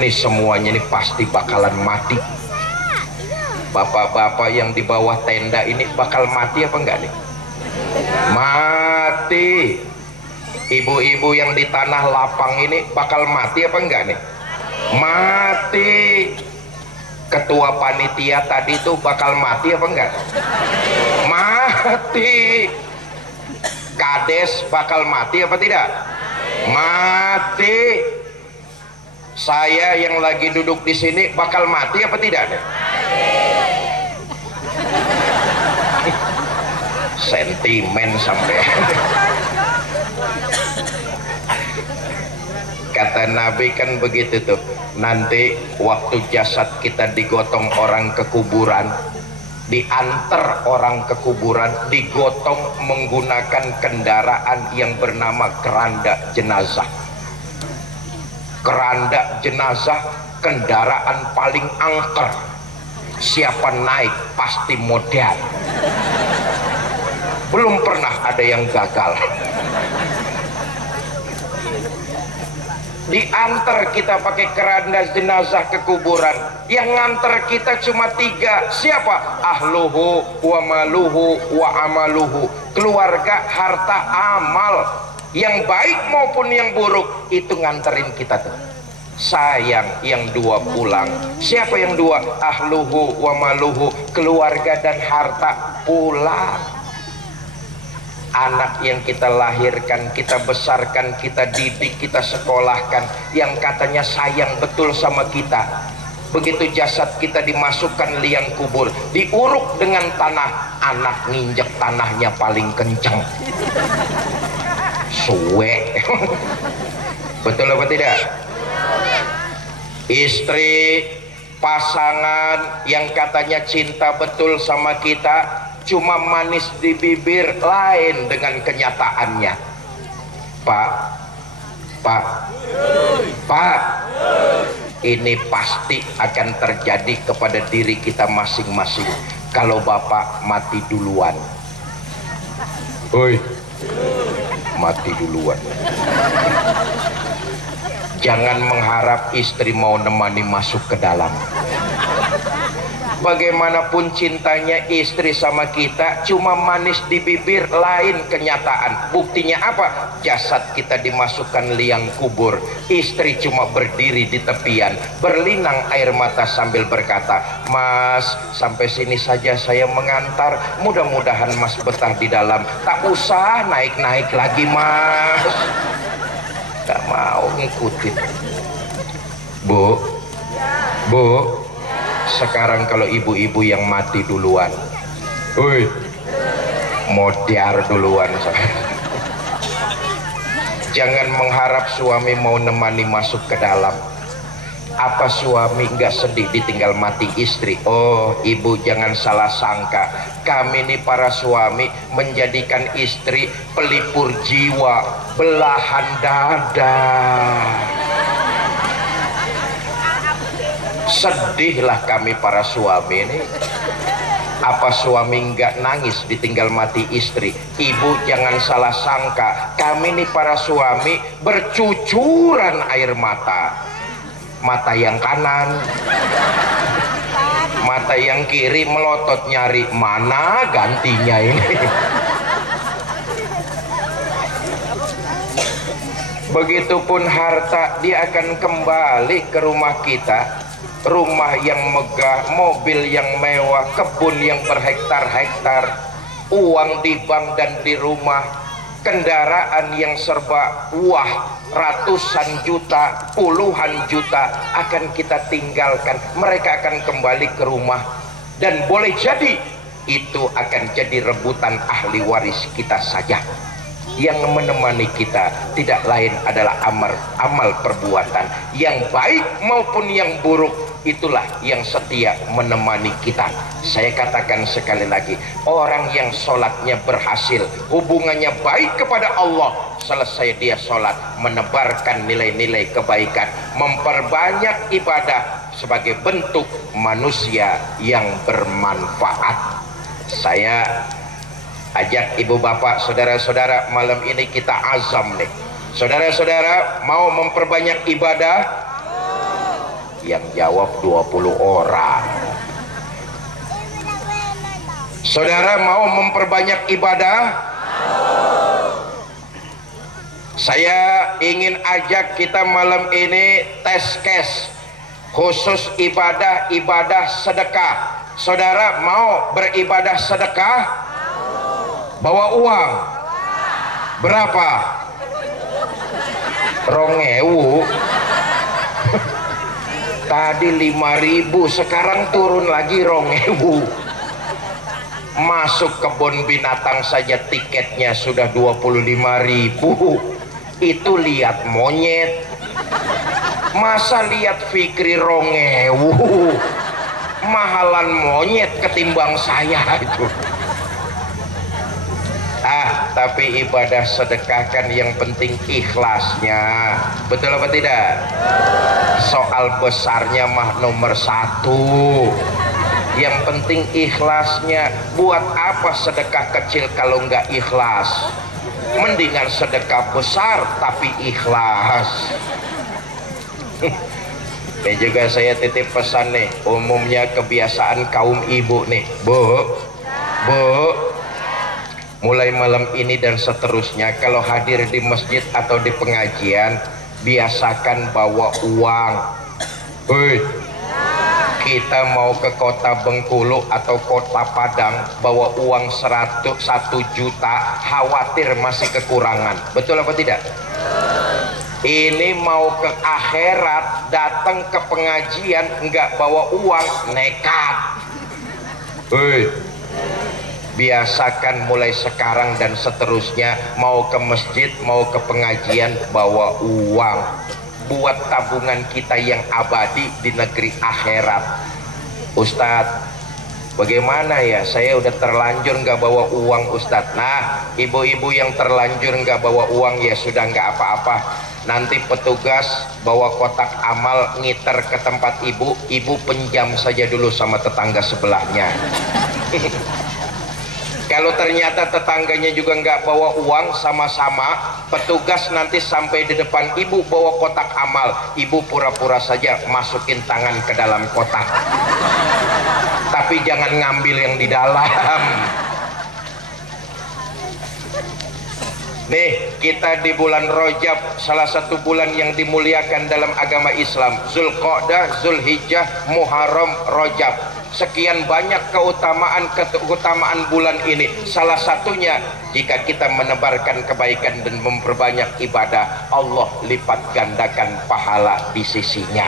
Nih semuanya nih pasti bakalan mati. Bapak-bapak yang di bawah tenda ini bakal mati apa enggak nih? Mati. Ibu-ibu yang di tanah lapang ini bakal mati apa enggak nih? Mati. Ketua panitia tadi tuh bakal mati apa enggak? Mati. Kades bakal mati apa tidak? Mati. Saya yang lagi duduk di sini bakal mati apa tidak? Sentimen sampai. Kata Nabi kan begitu tuh, nanti waktu jasad kita digotong orang ke kuburan, diantar orang ke kuburan, digotong menggunakan kendaraan yang bernama keranda jenazah. Keranda jenazah kendaraan paling angker, siapa naik pasti modal, belum pernah ada yang gagal. Diantar kita pakai keranda jenazah ke kuburan, yang nganter kita cuma 3. Siapa? Ahluhu wa maluhu wa amaluhu. Keluarga, harta, amal, yang baik maupun yang buruk, itu nganterin kita tuh. Sayang yang 2 pulang. Siapa yang 2? Ahluhu wa maluhu, keluarga dan harta pulang. Anak yang kita lahirkan, kita besarkan, kita didik, kita sekolahkan, yang katanya sayang betul sama kita, begitu jasad kita dimasukkan liang kubur, diuruk dengan tanah, anak nginjek tanahnya paling kencang, suwe. Betul apa tidak? Istri, pasangan yang katanya cinta betul sama kita, cuma manis di bibir, lain dengan kenyataannya. Pak, ini pasti akan terjadi kepada diri kita masing-masing kalau Bapak mati duluan. Oi, mati duluan. Jangan mengharap istri mau nemani masuk ke dalam. Bagaimanapun cintanya istri sama kita, cuma manis di bibir, lain kenyataan. Buktinya apa? Jasad kita dimasukkan liang kubur, istri cuma berdiri di tepian, berlinang air mata sambil berkata, "Mas, sampai sini saja saya mengantar, mudah-mudahan Mas betah di dalam, tak usah naik-naik lagi Mas." Tak mau ngikutin. Bu, sekarang kalau ibu-ibu yang mati duluan, woi, modiar duluan. Jangan mengharap suami mau nemani masuk ke dalam. Apa suami nggak sedih ditinggal mati istri? Oh, ibu jangan salah sangka, kami ini para suami menjadikan istri pelipur jiwa, belahan dada. Sedihlah kami para suami ini. Apa suami nggak nangis ditinggal mati istri? Ibu jangan salah sangka, kami ini para suami bercucuran air mata. Mata yang kanan, mata yang kiri melotot nyari mana gantinya ini. Begitupun harta, dia akan kembali ke rumah kita. Rumah yang megah, mobil yang mewah, kebun yang berhektar-hektar, uang di bank dan di rumah, kendaraan yang serba wah, ratusan juta, puluhan juta akan kita tinggalkan. Mereka akan kembali ke rumah, dan boleh jadi itu akan jadi rebutan ahli waris kita saja. Yang menemani kita tidak lain adalah amal perbuatan yang baik maupun yang buruk. Itulah yang setia menemani kita. Saya katakan sekali lagi, orang yang sholatnya berhasil, hubungannya baik kepada Allah, selesai dia sholat, menebarkan nilai-nilai kebaikan, memperbanyak ibadah sebagai bentuk manusia yang bermanfaat. Saya ajak ibu bapak, saudara-saudara, malam ini kita azam nih. Saudara-saudara mau memperbanyak ibadah? Yang jawab 20 orang. Saudara mau memperbanyak ibadah? Saya ingin ajak kita malam ini tes case khusus ibadah sedekah. Saudara mau beribadah sedekah? Bawa uang berapa? 2.000. Tadi 5.000, sekarang turun lagi 2.000. Masuk kebun binatang saja tiketnya sudah 25.000. Itu lihat monyet, masa lihat Fikri 2.000? Mahalan monyet ketimbang saya itu. Tapi ibadah sedekah kan yang penting ikhlasnya, betul apa tidak? Soal besarnya mah nomor 1, yang penting ikhlasnya. Buat apa sedekah kecil kalau nggak ikhlas? Mendingan sedekah besar tapi ikhlas. Ini juga saya titip pesan nih, umumnya kebiasaan kaum ibu nih, Bu, mulai malam ini dan seterusnya kalau hadir di masjid atau di pengajian, biasakan bawa uang. Hei, kita mau ke kota Bengkulu atau kota Padang, bawa uang 1 juta, khawatir masih kekurangan, betul apa tidak? Ini mau ke akhirat, datang ke pengajian nggak bawa uang, nekat. Hei, biasakan mulai sekarang dan seterusnya, mau ke masjid mau ke pengajian bawa uang. buat tabungan kita yang abadi di negeri akhirat. Ustadz, bagaimana ya, saya udah terlanjur nggak bawa uang Ustadz. Nah, ibu-ibu yang terlanjur nggak bawa uang ya sudah nggak apa-apa, nanti petugas bawa kotak amal ngiter ke tempat ibu, ibu pinjam saja dulu sama tetangga sebelahnya. Kalau ternyata tetangganya juga nggak bawa uang, sama-sama petugas nanti sampai di depan ibu bawa kotak amal, ibu pura-pura saja masukin tangan ke dalam kotak, tapi jangan ngambil yang di dalam. Nih, kita di bulan Rajab, salah satu bulan yang dimuliakan dalam agama Islam. Zulqa'dah, Zulhijjah, Muharram, Rajab. Sekian banyak keutamaan bulan ini. Salah satunya, jika kita menebarkan kebaikan dan memperbanyak ibadah, Allah lipat gandakan pahala di sisinya.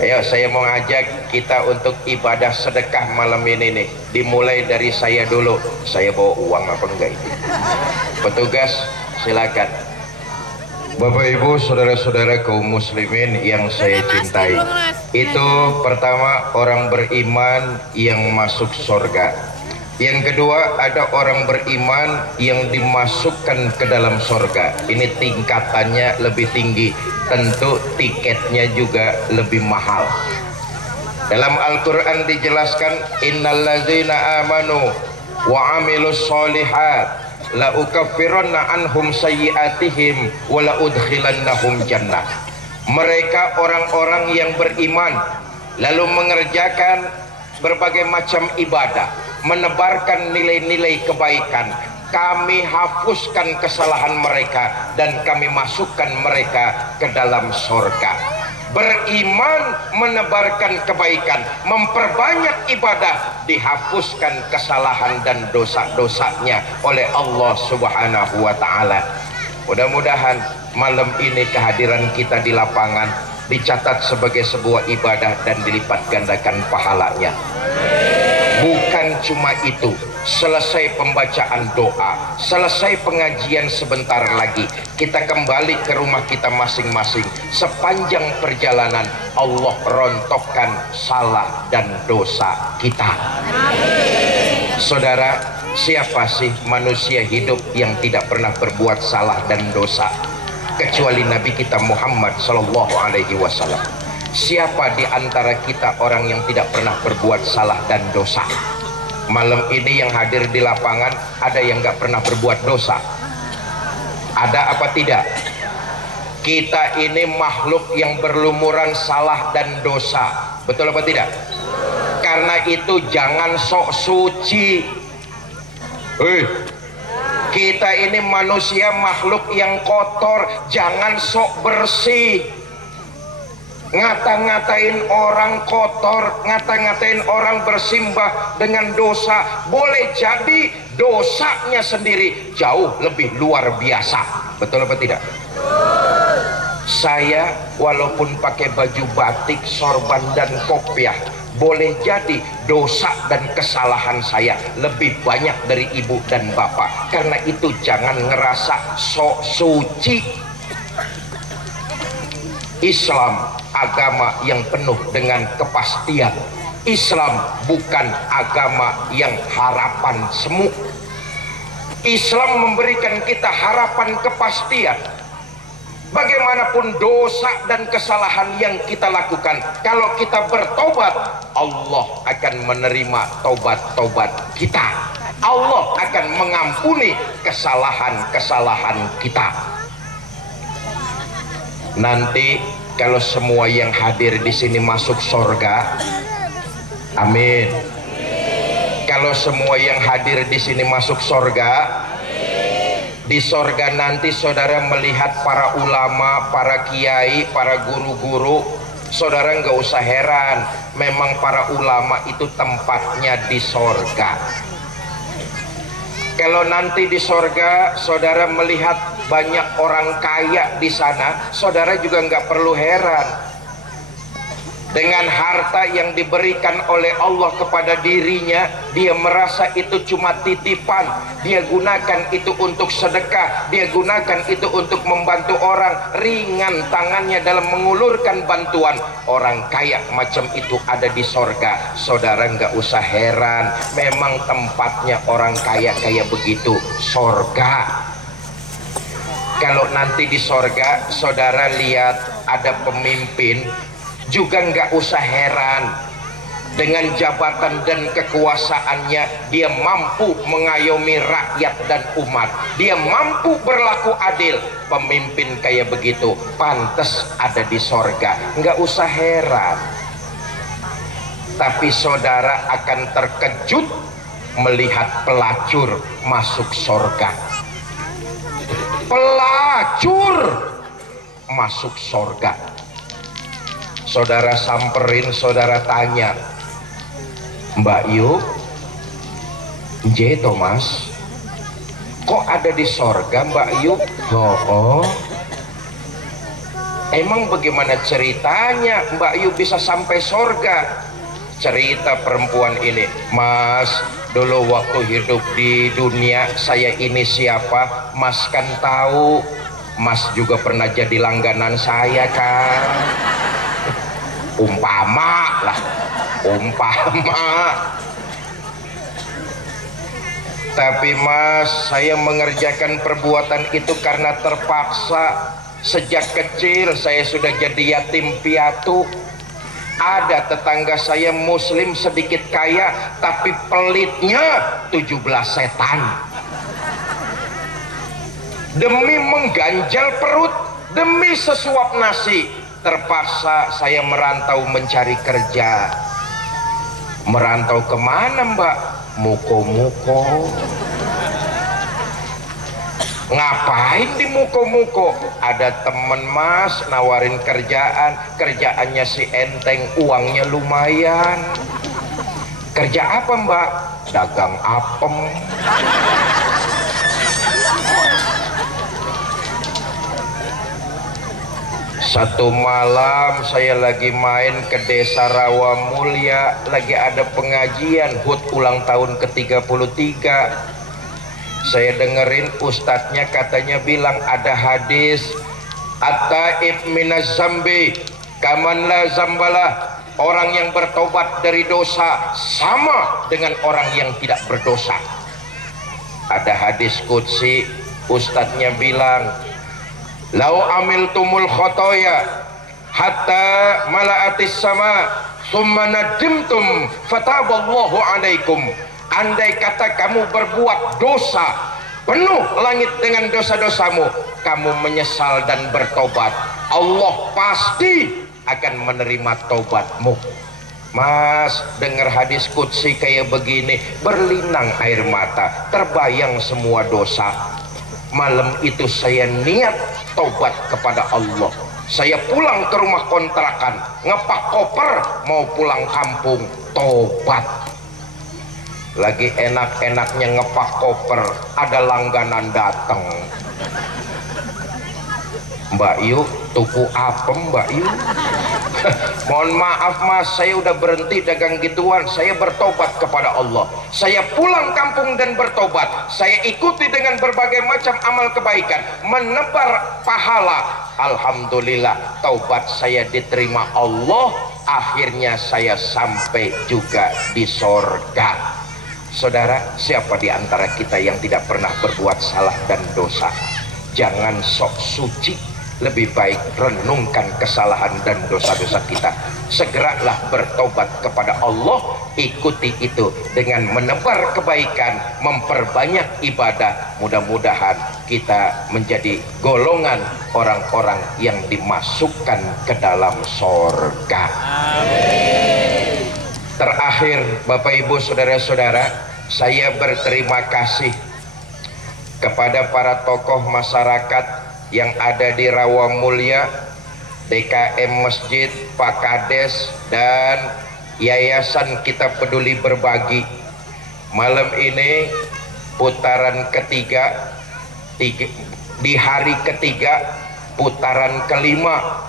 Ayo, saya mau ngajak kita untuk ibadah sedekah malam ini nih. Dimulai dari saya dulu. Saya bawa uang apa enggak itu? Petugas, silakan. Bapak Ibu, saudara-saudara kaum muslimin yang saya cintai, itu pertama orang beriman yang masuk surga. Yang kedua, ada orang beriman yang dimasukkan ke dalam surga. Ini tingkatannya lebih tinggi, tentu tiketnya juga lebih mahal. Dalam Al-Quran dijelaskan, innallazina amanu wa amilus solihat la ukaffiranna anhum sayyiatihim wa la udkhilannahum jannah. Mereka orang-orang yang beriman lalu mengerjakan berbagai macam ibadah, menebarkan nilai-nilai kebaikan, kami hapuskan kesalahan mereka dan kami masukkan mereka ke dalam surga. Beriman, menebarkan kebaikan, memperbanyak ibadah, dihapuskan kesalahan dan dosa-dosanya oleh Allah Subhanahu wa ta'ala. Mudah-mudahan malam ini kehadiran kita di lapangan dicatat sebagai sebuah ibadah dan dilipat gandakan pahalanya. Bukan cuma itu, selesai pembacaan doa, selesai pengajian sebentar lagi, kita kembali ke rumah kita masing-masing. Sepanjang perjalanan Allah rontokkan salah dan dosa kita. Saudara, siapa sih manusia hidup yang tidak pernah berbuat salah dan dosa? Kecuali Nabi kita Muhammad Sallallahu Alaihi Wasallam. Siapa di antara kita orang yang tidak pernah berbuat salah dan dosa? Malam ini yang hadir di lapangan, ada yang nggak pernah berbuat dosa? Ada apa tidak? Kita ini makhluk yang berlumuran salah dan dosa. Betul apa tidak? Karena itu jangan sok suci. Kita ini manusia makhluk yang kotor, jangan sok bersih. Ngata-ngatain orang kotor, ngata-ngatain orang bersimbah dengan dosa, boleh jadi dosanya sendiri jauh lebih luar biasa. Betul apa tidak? Saya walaupun pakai baju batik, sorban dan kopiah, boleh jadi dosa dan kesalahan saya lebih banyak dari ibu dan bapak. Karena itu jangan ngerasa sok suci. Islam agama yang penuh dengan kepastian. Islam bukan agama yang harapan semu. Islam memberikan kita harapan kepastian. Bagaimanapun dosa dan kesalahan yang kita lakukan, kalau kita bertobat, Allah akan menerima tobat-tobat kita. Allah akan mengampuni kesalahan-kesalahan kita. Nanti kalau semua yang hadir di sini masuk surga, amin. Kalau semua yang hadir di sini masuk surga, di surga nanti saudara melihat para ulama, para kiai, para guru-guru. Saudara nggak usah heran, memang para ulama itu tempatnya di surga. Kalau nanti di surga saudara melihat banyak orang kaya di sana, saudara juga nggak perlu heran. dengan harta yang diberikan oleh Allah kepada dirinya, dia merasa itu cuma titipan, dia gunakan itu untuk sedekah, dia gunakan itu untuk membantu orang, ringan tangannya dalam mengulurkan bantuan. Orang kaya macam itu ada di sorga. Saudara nggak usah heran, memang tempatnya orang kaya kayak begitu, sorga. Kalau nanti di sorga saudara lihat ada pemimpin, juga nggak usah heran, dengan jabatan dan kekuasaannya dia mampu mengayomi rakyat dan umat, dia mampu berlaku adil. Pemimpin kayak begitu pantas ada di sorga, nggak usah heran. Tapi saudara akan terkejut melihat pelacur masuk sorga. Pelacur masuk sorga. Saudara samperin, saudara tanya, Mbak Yu, J Thomas, kok ada di sorga Mbak Yu? Oh, emang bagaimana ceritanya Mbak Yu bisa sampai sorga? Cerita perempuan ini, Mas, dulu waktu hidup di dunia saya ini siapa? Mas kan tahu, Mas juga pernah jadi langganan saya kan. Umpama lah, umpama. Tapi Mas, saya mengerjakan perbuatan itu karena terpaksa. Sejak kecil saya sudah jadi yatim piatu. Ada tetangga saya muslim sedikit kaya, tapi pelitnya 17 setan. Demi mengganjal perut, demi sesuap nasi, terpaksa saya merantau mencari kerja. Merantau kemana Mbak? Muko-muko. Ngapain di muko-muko? Ada temen Mas nawarin kerjaan, kerjaannya si enteng, uangnya lumayan. Kerja apa Mbak? Dagang apem. Satu malam saya lagi main ke desa Rawamulya, lagi ada pengajian HUT ulang tahun ke-33. Saya dengerin ustadznya katanya bilang ada hadis at-taib minaz zambi kaman la zambalah, orang yang bertobat dari dosa sama dengan orang yang tidak berdosa. Ada hadis qudsi, ustadznya bilang, lau amiltumul khotoya hatta mala'atis sama summa nadimtum fataballahu alaikum. Andai kata kamu berbuat dosa, penuh langit dengan dosa-dosamu, kamu menyesal dan bertobat, Allah pasti akan menerima tobatmu. Mas, dengar hadis qudsi kayak begini, berlinang air mata, terbayang semua dosa. Malam itu saya niat tobat kepada Allah. Saya pulang ke rumah kontrakan, ngepak koper mau pulang kampung, tobat. Lagi enak-enaknya ngepak koper, ada langganan datang. Mbak Yu, tuku apem Mbak Yu. Mohon maaf Mas, saya udah berhenti dagang gituan, saya bertobat kepada Allah. Saya pulang kampung dan bertobat. Saya ikuti dengan berbagai macam amal kebaikan, menebar pahala. Alhamdulillah, taubat saya diterima Allah. Akhirnya saya sampai juga di sorga. Saudara, siapa di antara kita yang tidak pernah berbuat salah dan dosa? Jangan sok suci, lebih baik renungkan kesalahan dan dosa-dosa kita. Segeralah bertobat kepada Allah, ikuti itu dengan menebar kebaikan, memperbanyak ibadah. Mudah-mudahan kita menjadi golongan orang-orang yang dimasukkan ke dalam sorga. Terakhir, Bapak Ibu Saudara-saudara, saya berterima kasih kepada para tokoh masyarakat yang ada di Rawamulya, DKM Masjid, Pak Kades, dan Yayasan Kita Peduli Berbagi. Malam ini putaran ketiga, di hari ketiga putaran kelima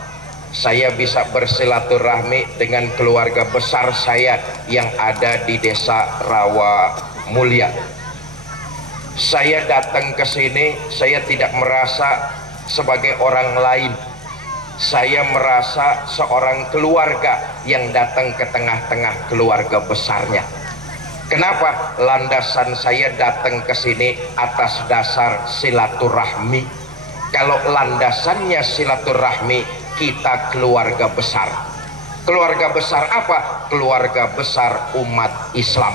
saya bisa bersilaturahmi dengan keluarga besar saya yang ada di desa Rawa Mulia. Saya datang ke sini, saya tidak merasa sebagai orang lain. Saya merasa seorang keluarga yang datang ke tengah-tengah keluarga besarnya. Kenapa? Landasan saya datang ke sini atas dasar silaturahmi. Kalau landasannya silaturahmi, kita keluarga besar. Keluarga besar apa? Keluarga besar umat Islam.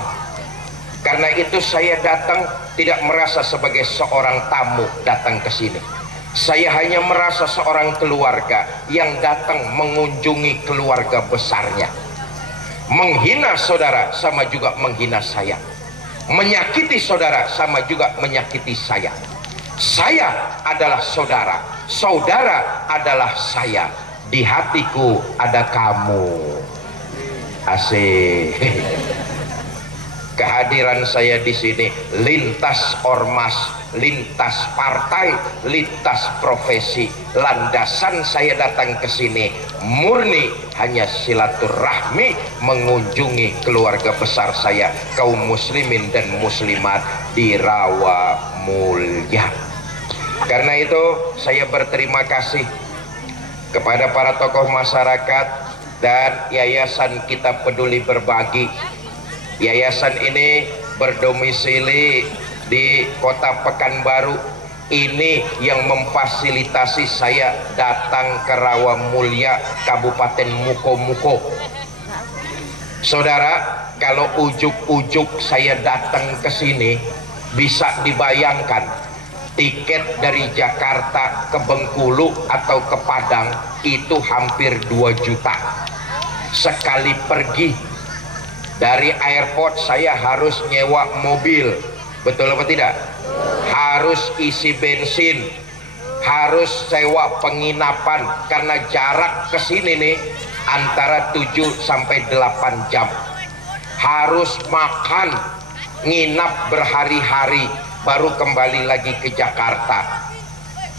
Karena itu saya datang tidak merasa sebagai seorang tamu datang ke sini. Saya hanya merasa seorang keluarga yang datang mengunjungi keluarga besarnya. Menghina saudara sama juga menghina saya. Menyakiti saudara sama juga menyakiti saya. Saya adalah saudara, saudara adalah saya. Di hatiku ada kamu. Asik. Kehadiran saya di sini lintas ormas, lintas partai, lintas profesi. Landasan saya datang ke sini murni hanya silaturahmi, mengunjungi keluarga besar saya, kaum muslimin dan muslimat di Rawa Mulia. Karena itu saya berterima kasih kepada para tokoh masyarakat dan Yayasan Kita Peduli Berbagi. Yayasan ini berdomisili di Kota Pekanbaru. Ini yang memfasilitasi saya datang ke Rawa Mulia, Kabupaten Muko-Muko. Saudara, kalau ujuk-ujuk saya datang ke sini, bisa dibayangkan tiket dari Jakarta ke Bengkulu atau ke Padang itu hampir 2 juta sekali pergi. Dari airport saya harus nyewa mobil, betul apa tidak? Harus isi bensin, harus sewa penginapan karena jarak ke sini nih antara 7 sampai 8 jam. Harus makan, nginap berhari-hari baru kembali lagi ke Jakarta.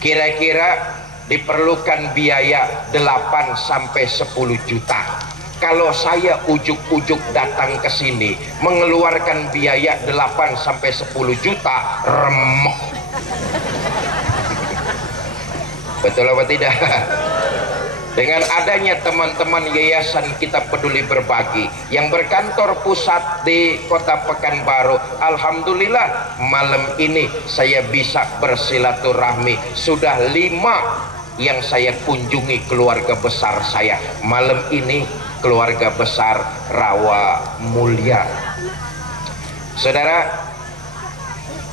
Kira-kira diperlukan biaya 8 sampai 10 juta. Kalau saya ujuk-ujuk datang ke sini mengeluarkan biaya 8 sampai 10 juta, remuk. Betul apa tidak? Dengan adanya teman-teman Yayasan Kita Peduli Berbagi yang berkantor pusat di Kota Pekanbaru, alhamdulillah malam ini saya bisa bersilaturahmi. Sudah 5 yang saya kunjungi keluarga besar saya. Malam ini keluarga besar Rawa Mulia. Saudara,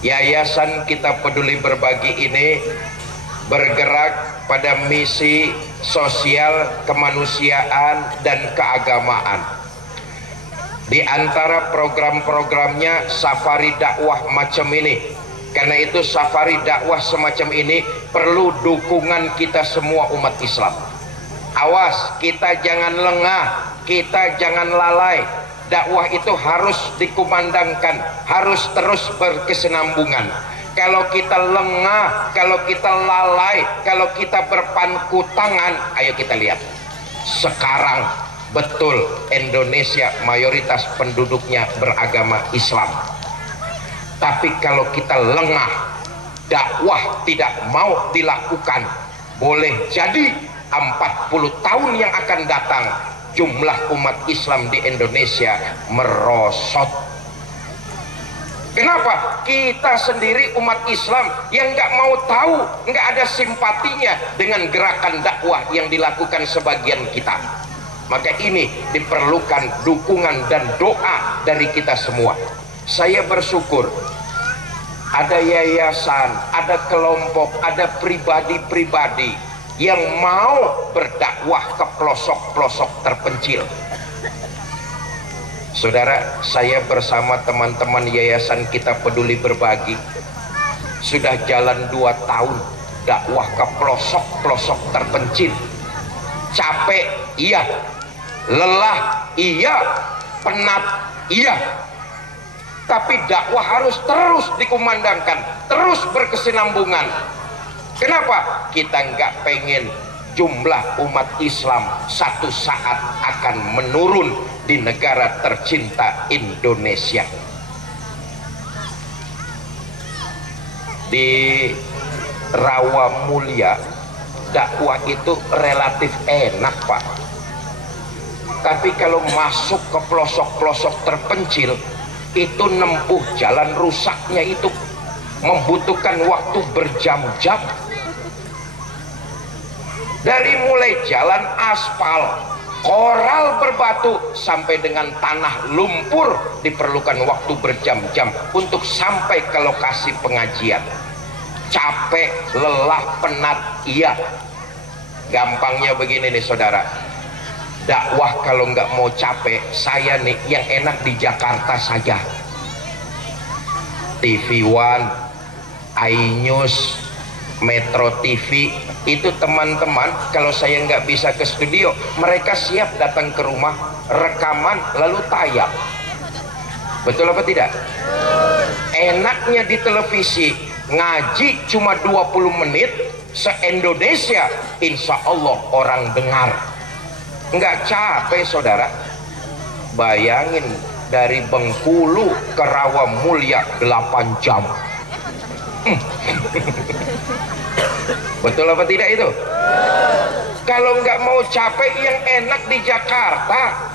Yayasan Kita Peduli Berbagi ini bergerak pada misi sosial, kemanusiaan, dan keagamaan. Di antara program-programnya safari dakwah macam ini. Karena itu safari dakwah semacam ini perlu dukungan kita semua umat Islam. Awas, kita jangan lengah, kita jangan lalai. Dakwah itu harus dikumandangkan, harus terus berkesinambungan. Kalau kita lengah, kalau kita lalai, kalau kita berpangku tangan, ayo kita lihat. Sekarang betul Indonesia mayoritas penduduknya beragama Islam. Tapi kalau kita lengah, dakwah tidak mau dilakukan, boleh jadi 40 tahun yang akan datang jumlah umat Islam di Indonesia merosot. Kenapa? Kita sendiri umat Islam yang nggak mau tahu, nggak ada simpatinya dengan gerakan dakwah yang dilakukan sebagian kita. Maka ini diperlukan dukungan dan doa dari kita semua. Saya bersyukur ada yayasan, ada kelompok, ada pribadi-pribadi yang mau berdakwah ke pelosok-pelosok terpencil. Saudara, saya bersama teman-teman Yayasan Kita Peduli Berbagi sudah jalan 2 tahun dakwah ke pelosok-pelosok terpencil. Capek, iya. Lelah, iya. Penat, iya. Tapi dakwah harus terus dikumandangkan, terus berkesinambungan. Kenapa? Kita nggak pengen jumlah umat Islam satu saat akan menurun di negara tercinta Indonesia. Di Rawa Mulia dakwah itu relatif enak, Pak. Tapi kalau masuk ke pelosok-pelosok terpencil, itu nempuh jalan rusaknya itu membutuhkan waktu berjam-jam. Dari mulai jalan aspal, koral berbatu, sampai dengan tanah lumpur diperlukan waktu berjam-jam untuk sampai ke lokasi pengajian. Capek, lelah, penat, iya. Gampangnya begini nih saudara, dakwah kalau nggak mau capek, saya nih yang enak di Jakarta saja. TV One, iNews, Metro TV, itu teman-teman kalau saya nggak bisa ke studio, mereka siap datang ke rumah, rekaman lalu tayang. Betul apa tidak? Enaknya di televisi, ngaji cuma 20 menit, se-Indonesia insya Allah orang dengar. Nggak capek saudara. Bayangin dari Bengkulu ke Rawa Mulia 8 jam. Betul apa tidak itu? Kalau nggak mau capek, yang enak di Jakarta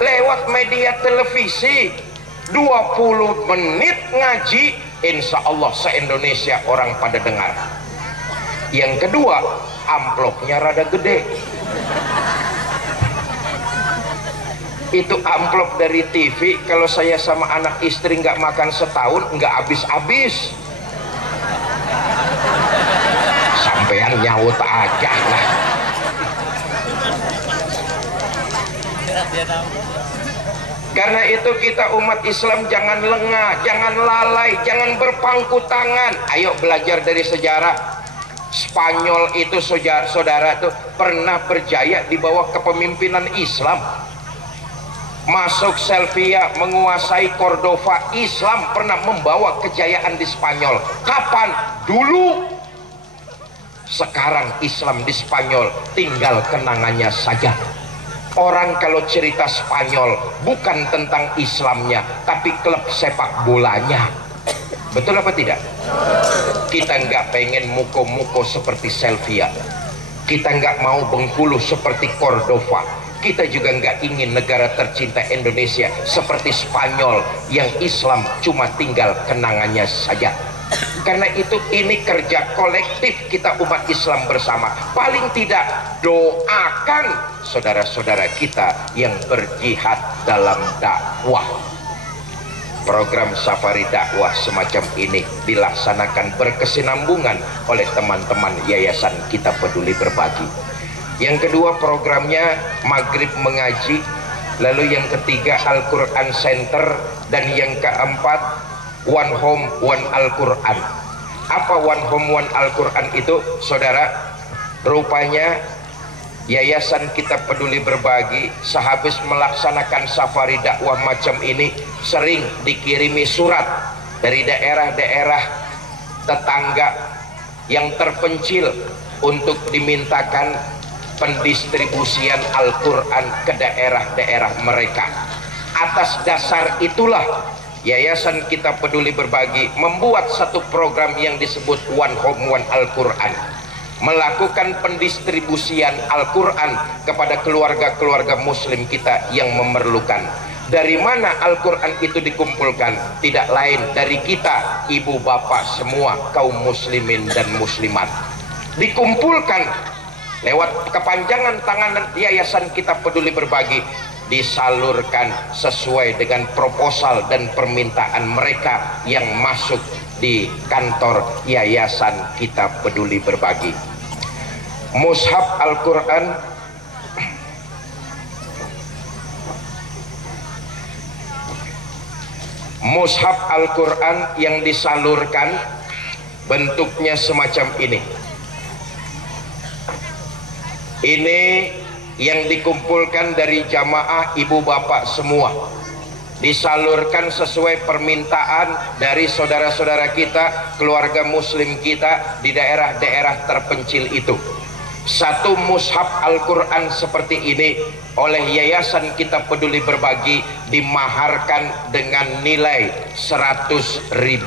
lewat media televisi 20 menit ngaji, insya Allah se-Indonesia orang pada dengar. Yang kedua, amplopnya rada gede. Itu amplop dari TV, kalau saya sama anak istri nggak makan setahun nggak habis-habis. Sampean nyaut aja lah. Karena itu kita umat Islam jangan lengah, jangan lalai, jangan berpangku tangan. Ayo belajar dari sejarah. Spanyol itu saudara tuh pernah berjaya di bawah kepemimpinan Islam. Masuk Sevilla, menguasai Cordova. Islam pernah membawa kejayaan di Spanyol. Kapan? Dulu. Sekarang Islam di Spanyol tinggal kenangannya saja. Orang kalau cerita Spanyol bukan tentang Islamnya, tapi klub sepak bolanya. Betul apa tidak? Kita nggak pengen muko-muko seperti Sevilla. Kita nggak mau Bengkulu seperti Cordova. Kita juga nggak ingin negara tercinta Indonesia seperti Spanyol yang Islam cuma tinggal kenangannya saja. Karena itu ini kerja kolektif kita umat Islam bersama. Paling tidak doakan saudara-saudara kita yang berjihad dalam dakwah. Program safari dakwah semacam ini dilaksanakan berkesinambungan oleh teman-teman Yayasan Kita Peduli Berbagi. Yang kedua programnya Maghrib Mengaji, lalu yang ketiga Al-Quran Center, dan yang keempat One Home One Al-Quran. Apa One Home One Al-Quran itu saudara? Rupanya Yayasan Kita Peduli Berbagi sehabis melaksanakan safari dakwah macam ini sering dikirimi surat dari daerah-daerah tetangga yang terpencil untuk dimintakan pendistribusian Al-Quran ke daerah-daerah mereka. Atas dasar itulah Yayasan Kita Peduli Berbagi membuat satu program yang disebut One Home One Al-Quran, melakukan pendistribusian Al-Quran kepada keluarga-keluarga muslim kita yang memerlukan. Dari mana Al-Quran itu dikumpulkan? Tidak lain dari kita, ibu bapak semua, kaum muslimin dan muslimat. Dikumpulkan lewat kepanjangan tangan Yayasan Kita Peduli Berbagi, disalurkan sesuai dengan proposal dan permintaan mereka yang masuk di kantor Yayasan Kita Peduli Berbagi. Mushaf Al-Quran yang disalurkan bentuknya semacam ini. Ini yang dikumpulkan dari jamaah ibu bapak semua, disalurkan sesuai permintaan dari saudara-saudara kita, keluarga muslim kita di daerah-daerah terpencil itu. Satu mushaf Al-Quran seperti ini oleh Yayasan Kita Peduli Berbagi dimaharkan dengan nilai Rp100.000.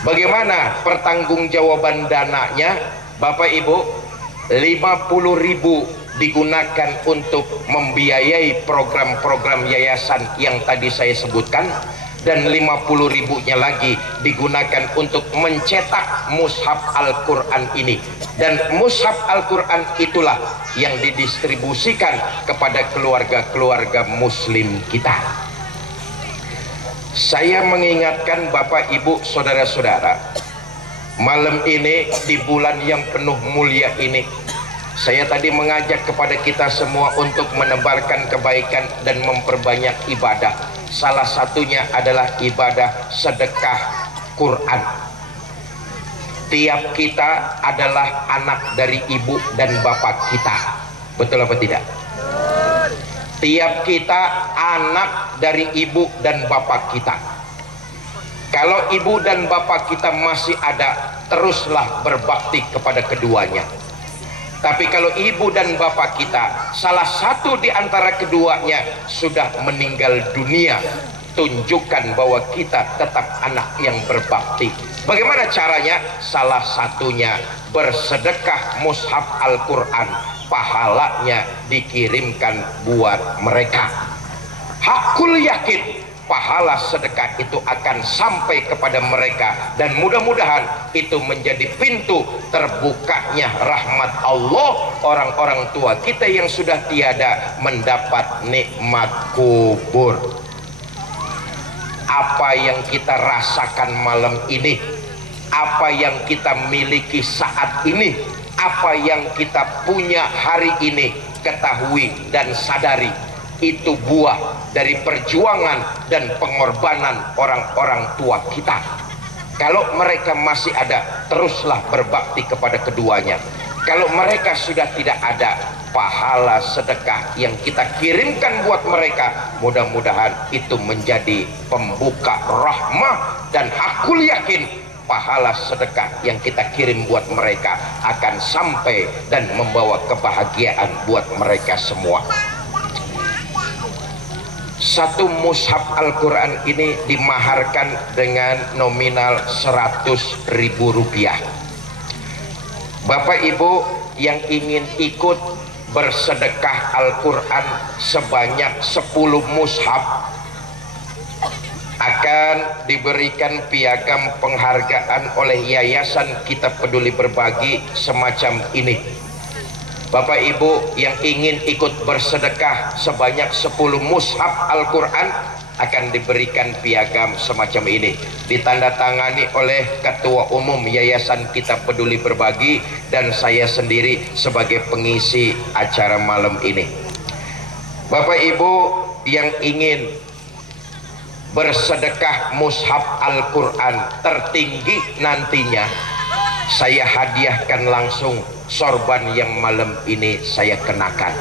Bagaimana pertanggungjawaban dananya Bapak Ibu? 50.000 digunakan untuk membiayai program-program yayasan yang tadi saya sebutkan, dan 50.000-nya lagi digunakan untuk mencetak mushaf Al-Quran ini. Dan mushaf Al-Quran itulah yang didistribusikan kepada keluarga-keluarga muslim kita. Saya mengingatkan Bapak Ibu saudara-saudara, malam ini di bulan yang penuh mulia ini, saya tadi mengajak kepada kita semua untuk menebarkan kebaikan dan memperbanyak ibadah. Salah satunya adalah ibadah sedekah Quran. Tiap kita adalah anak dari ibu dan bapak kita. Betul apa tidak? Tiap kita anak dari ibu dan bapak kita. Kalau ibu dan bapak kita masih ada, teruslah berbakti kepada keduanya. Tapi kalau ibu dan bapak kita salah satu di antara keduanya sudah meninggal dunia, tunjukkan bahwa kita tetap anak yang berbakti. Bagaimana caranya? Salah satunya bersedekah mushaf Al-Quran, pahalanya dikirimkan buat mereka. Hakul yakin pahala sedekah itu akan sampai kepada mereka, dan mudah-mudahan itu menjadi pintu terbukanya rahmat Allah orang-orang tua kita yang sudah tiada mendapat nikmat kubur. Apa yang kita rasakan malam ini, apa yang kita miliki saat ini, apa yang kita punya hari ini, ketahui dan sadari itu buah dari perjuangan dan pengorbanan orang-orang tua kita. Kalau mereka masih ada, teruslah berbakti kepada keduanya. Kalau mereka sudah tidak ada, pahala sedekah yang kita kirimkan buat mereka, mudah-mudahan itu menjadi pembuka rahmah, dan aku yakin pahala sedekah yang kita kirim buat mereka akan sampai dan membawa kebahagiaan buat mereka semua. Satu mushaf Al-Quran ini dimaharkan dengan nominal Rp100.000. Bapak Ibu yang ingin ikut bersedekah Al-Quran sebanyak 10 mushaf akan diberikan piagam penghargaan oleh Yayasan Kita Peduli Berbagi semacam ini. Bapak Ibu yang ingin ikut bersedekah sebanyak 10 mushaf Al-Quran akan diberikan piagam semacam ini, ditandatangani oleh Ketua Umum Yayasan Kita Peduli Berbagi dan saya sendiri sebagai pengisi acara malam ini. Bapak Ibu yang ingin bersedekah mushaf Al-Quran tertinggi nantinya, saya hadiahkan langsung sorban yang malam ini saya kenakan.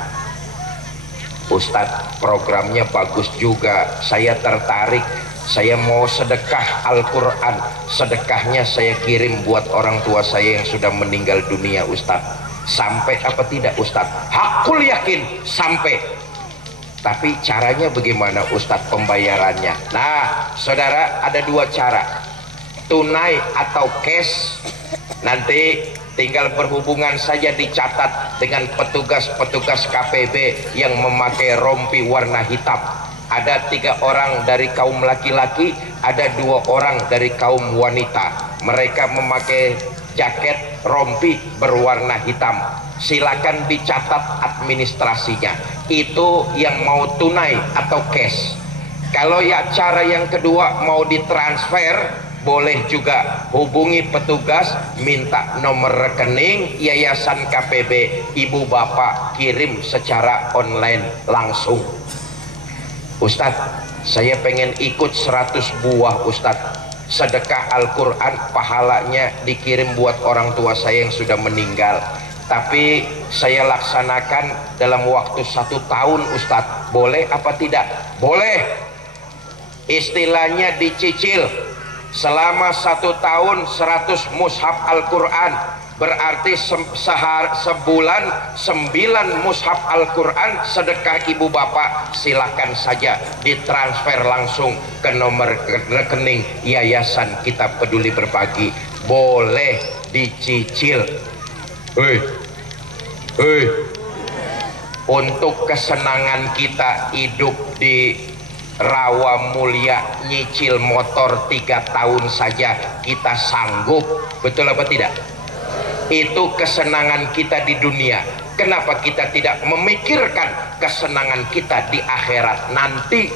Ustadz, programnya bagus juga, saya tertarik, saya mau sedekah Al-Quran, sedekahnya saya kirim buat orang tua saya yang sudah meninggal dunia. Ustadz, sampai apa tidak Ustadz? Hakul yakin sampai. Tapi caranya bagaimana Ustadz pembayarannya? Nah saudara, ada dua cara, tunai atau cash. Nanti tinggal berhubungan saja, dicatat dengan petugas-petugas KPB yang memakai rompi warna hitam. Ada 3 orang dari kaum laki-laki, ada 2 orang dari kaum wanita. Mereka memakai jaket rompi berwarna hitam. Silakan dicatat administrasinya. Itu yang mau tunai atau cash. Kalau ya cara yang kedua mau ditransfer, boleh juga hubungi petugas, minta nomor rekening Yayasan KPB, ibu bapak kirim secara online langsung. Ustadz, saya pengen ikut 100 buah Ustadz sedekah Al-Quran, pahalanya dikirim buat orang tua saya yang sudah meninggal, tapi saya laksanakan dalam waktu 1 tahun Ustadz, boleh apa tidak? Boleh. Istilahnya dicicil. selama 1 tahun 100 mushaf Al-Quran, berarti sebulan 9 mushaf Al-Quran. Sedekah ibu bapak silakan saja ditransfer langsung ke nomor rekening Yayasan Kita Peduli Berbagi, boleh dicicil. Untuk kesenangan kita hidup di rawa mulia, nyicil motor 3 tahun saja kita sanggup, betul apa tidak? Itu kesenangan kita di dunia. Kenapa kita tidak memikirkan kesenangan kita di akhirat nanti?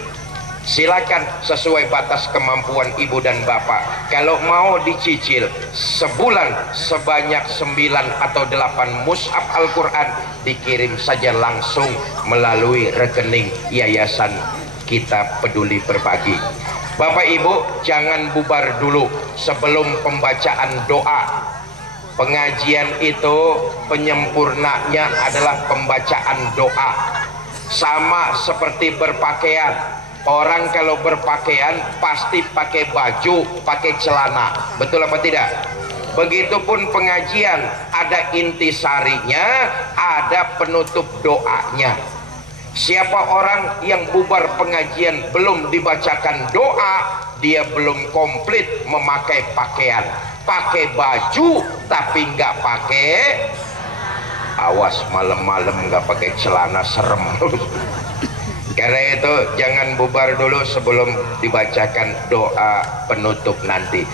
Silakan sesuai batas kemampuan ibu dan bapak. Kalau mau dicicil sebulan sebanyak 9 atau 8 mushaf Al-Quran, dikirim saja langsung melalui rekening Yayasan Kita Peduli Berbagi. Bapak Ibu, jangan bubar dulu sebelum pembacaan doa. Pengajian itu penyempurnanya adalah pembacaan doa. Sama seperti berpakaian. Orang kalau berpakaian pasti pakai baju, pakai celana, betul apa tidak? Begitupun pengajian, ada intisarinya, ada penutup doanya. Siapa orang yang bubar pengajian belum dibacakan doa, dia belum komplit memakai pakaian. Pakai baju tapi nggak pakai, awas malam-malam nggak pakai celana, serem. Karena itu jangan bubar dulu sebelum dibacakan doa penutup nanti.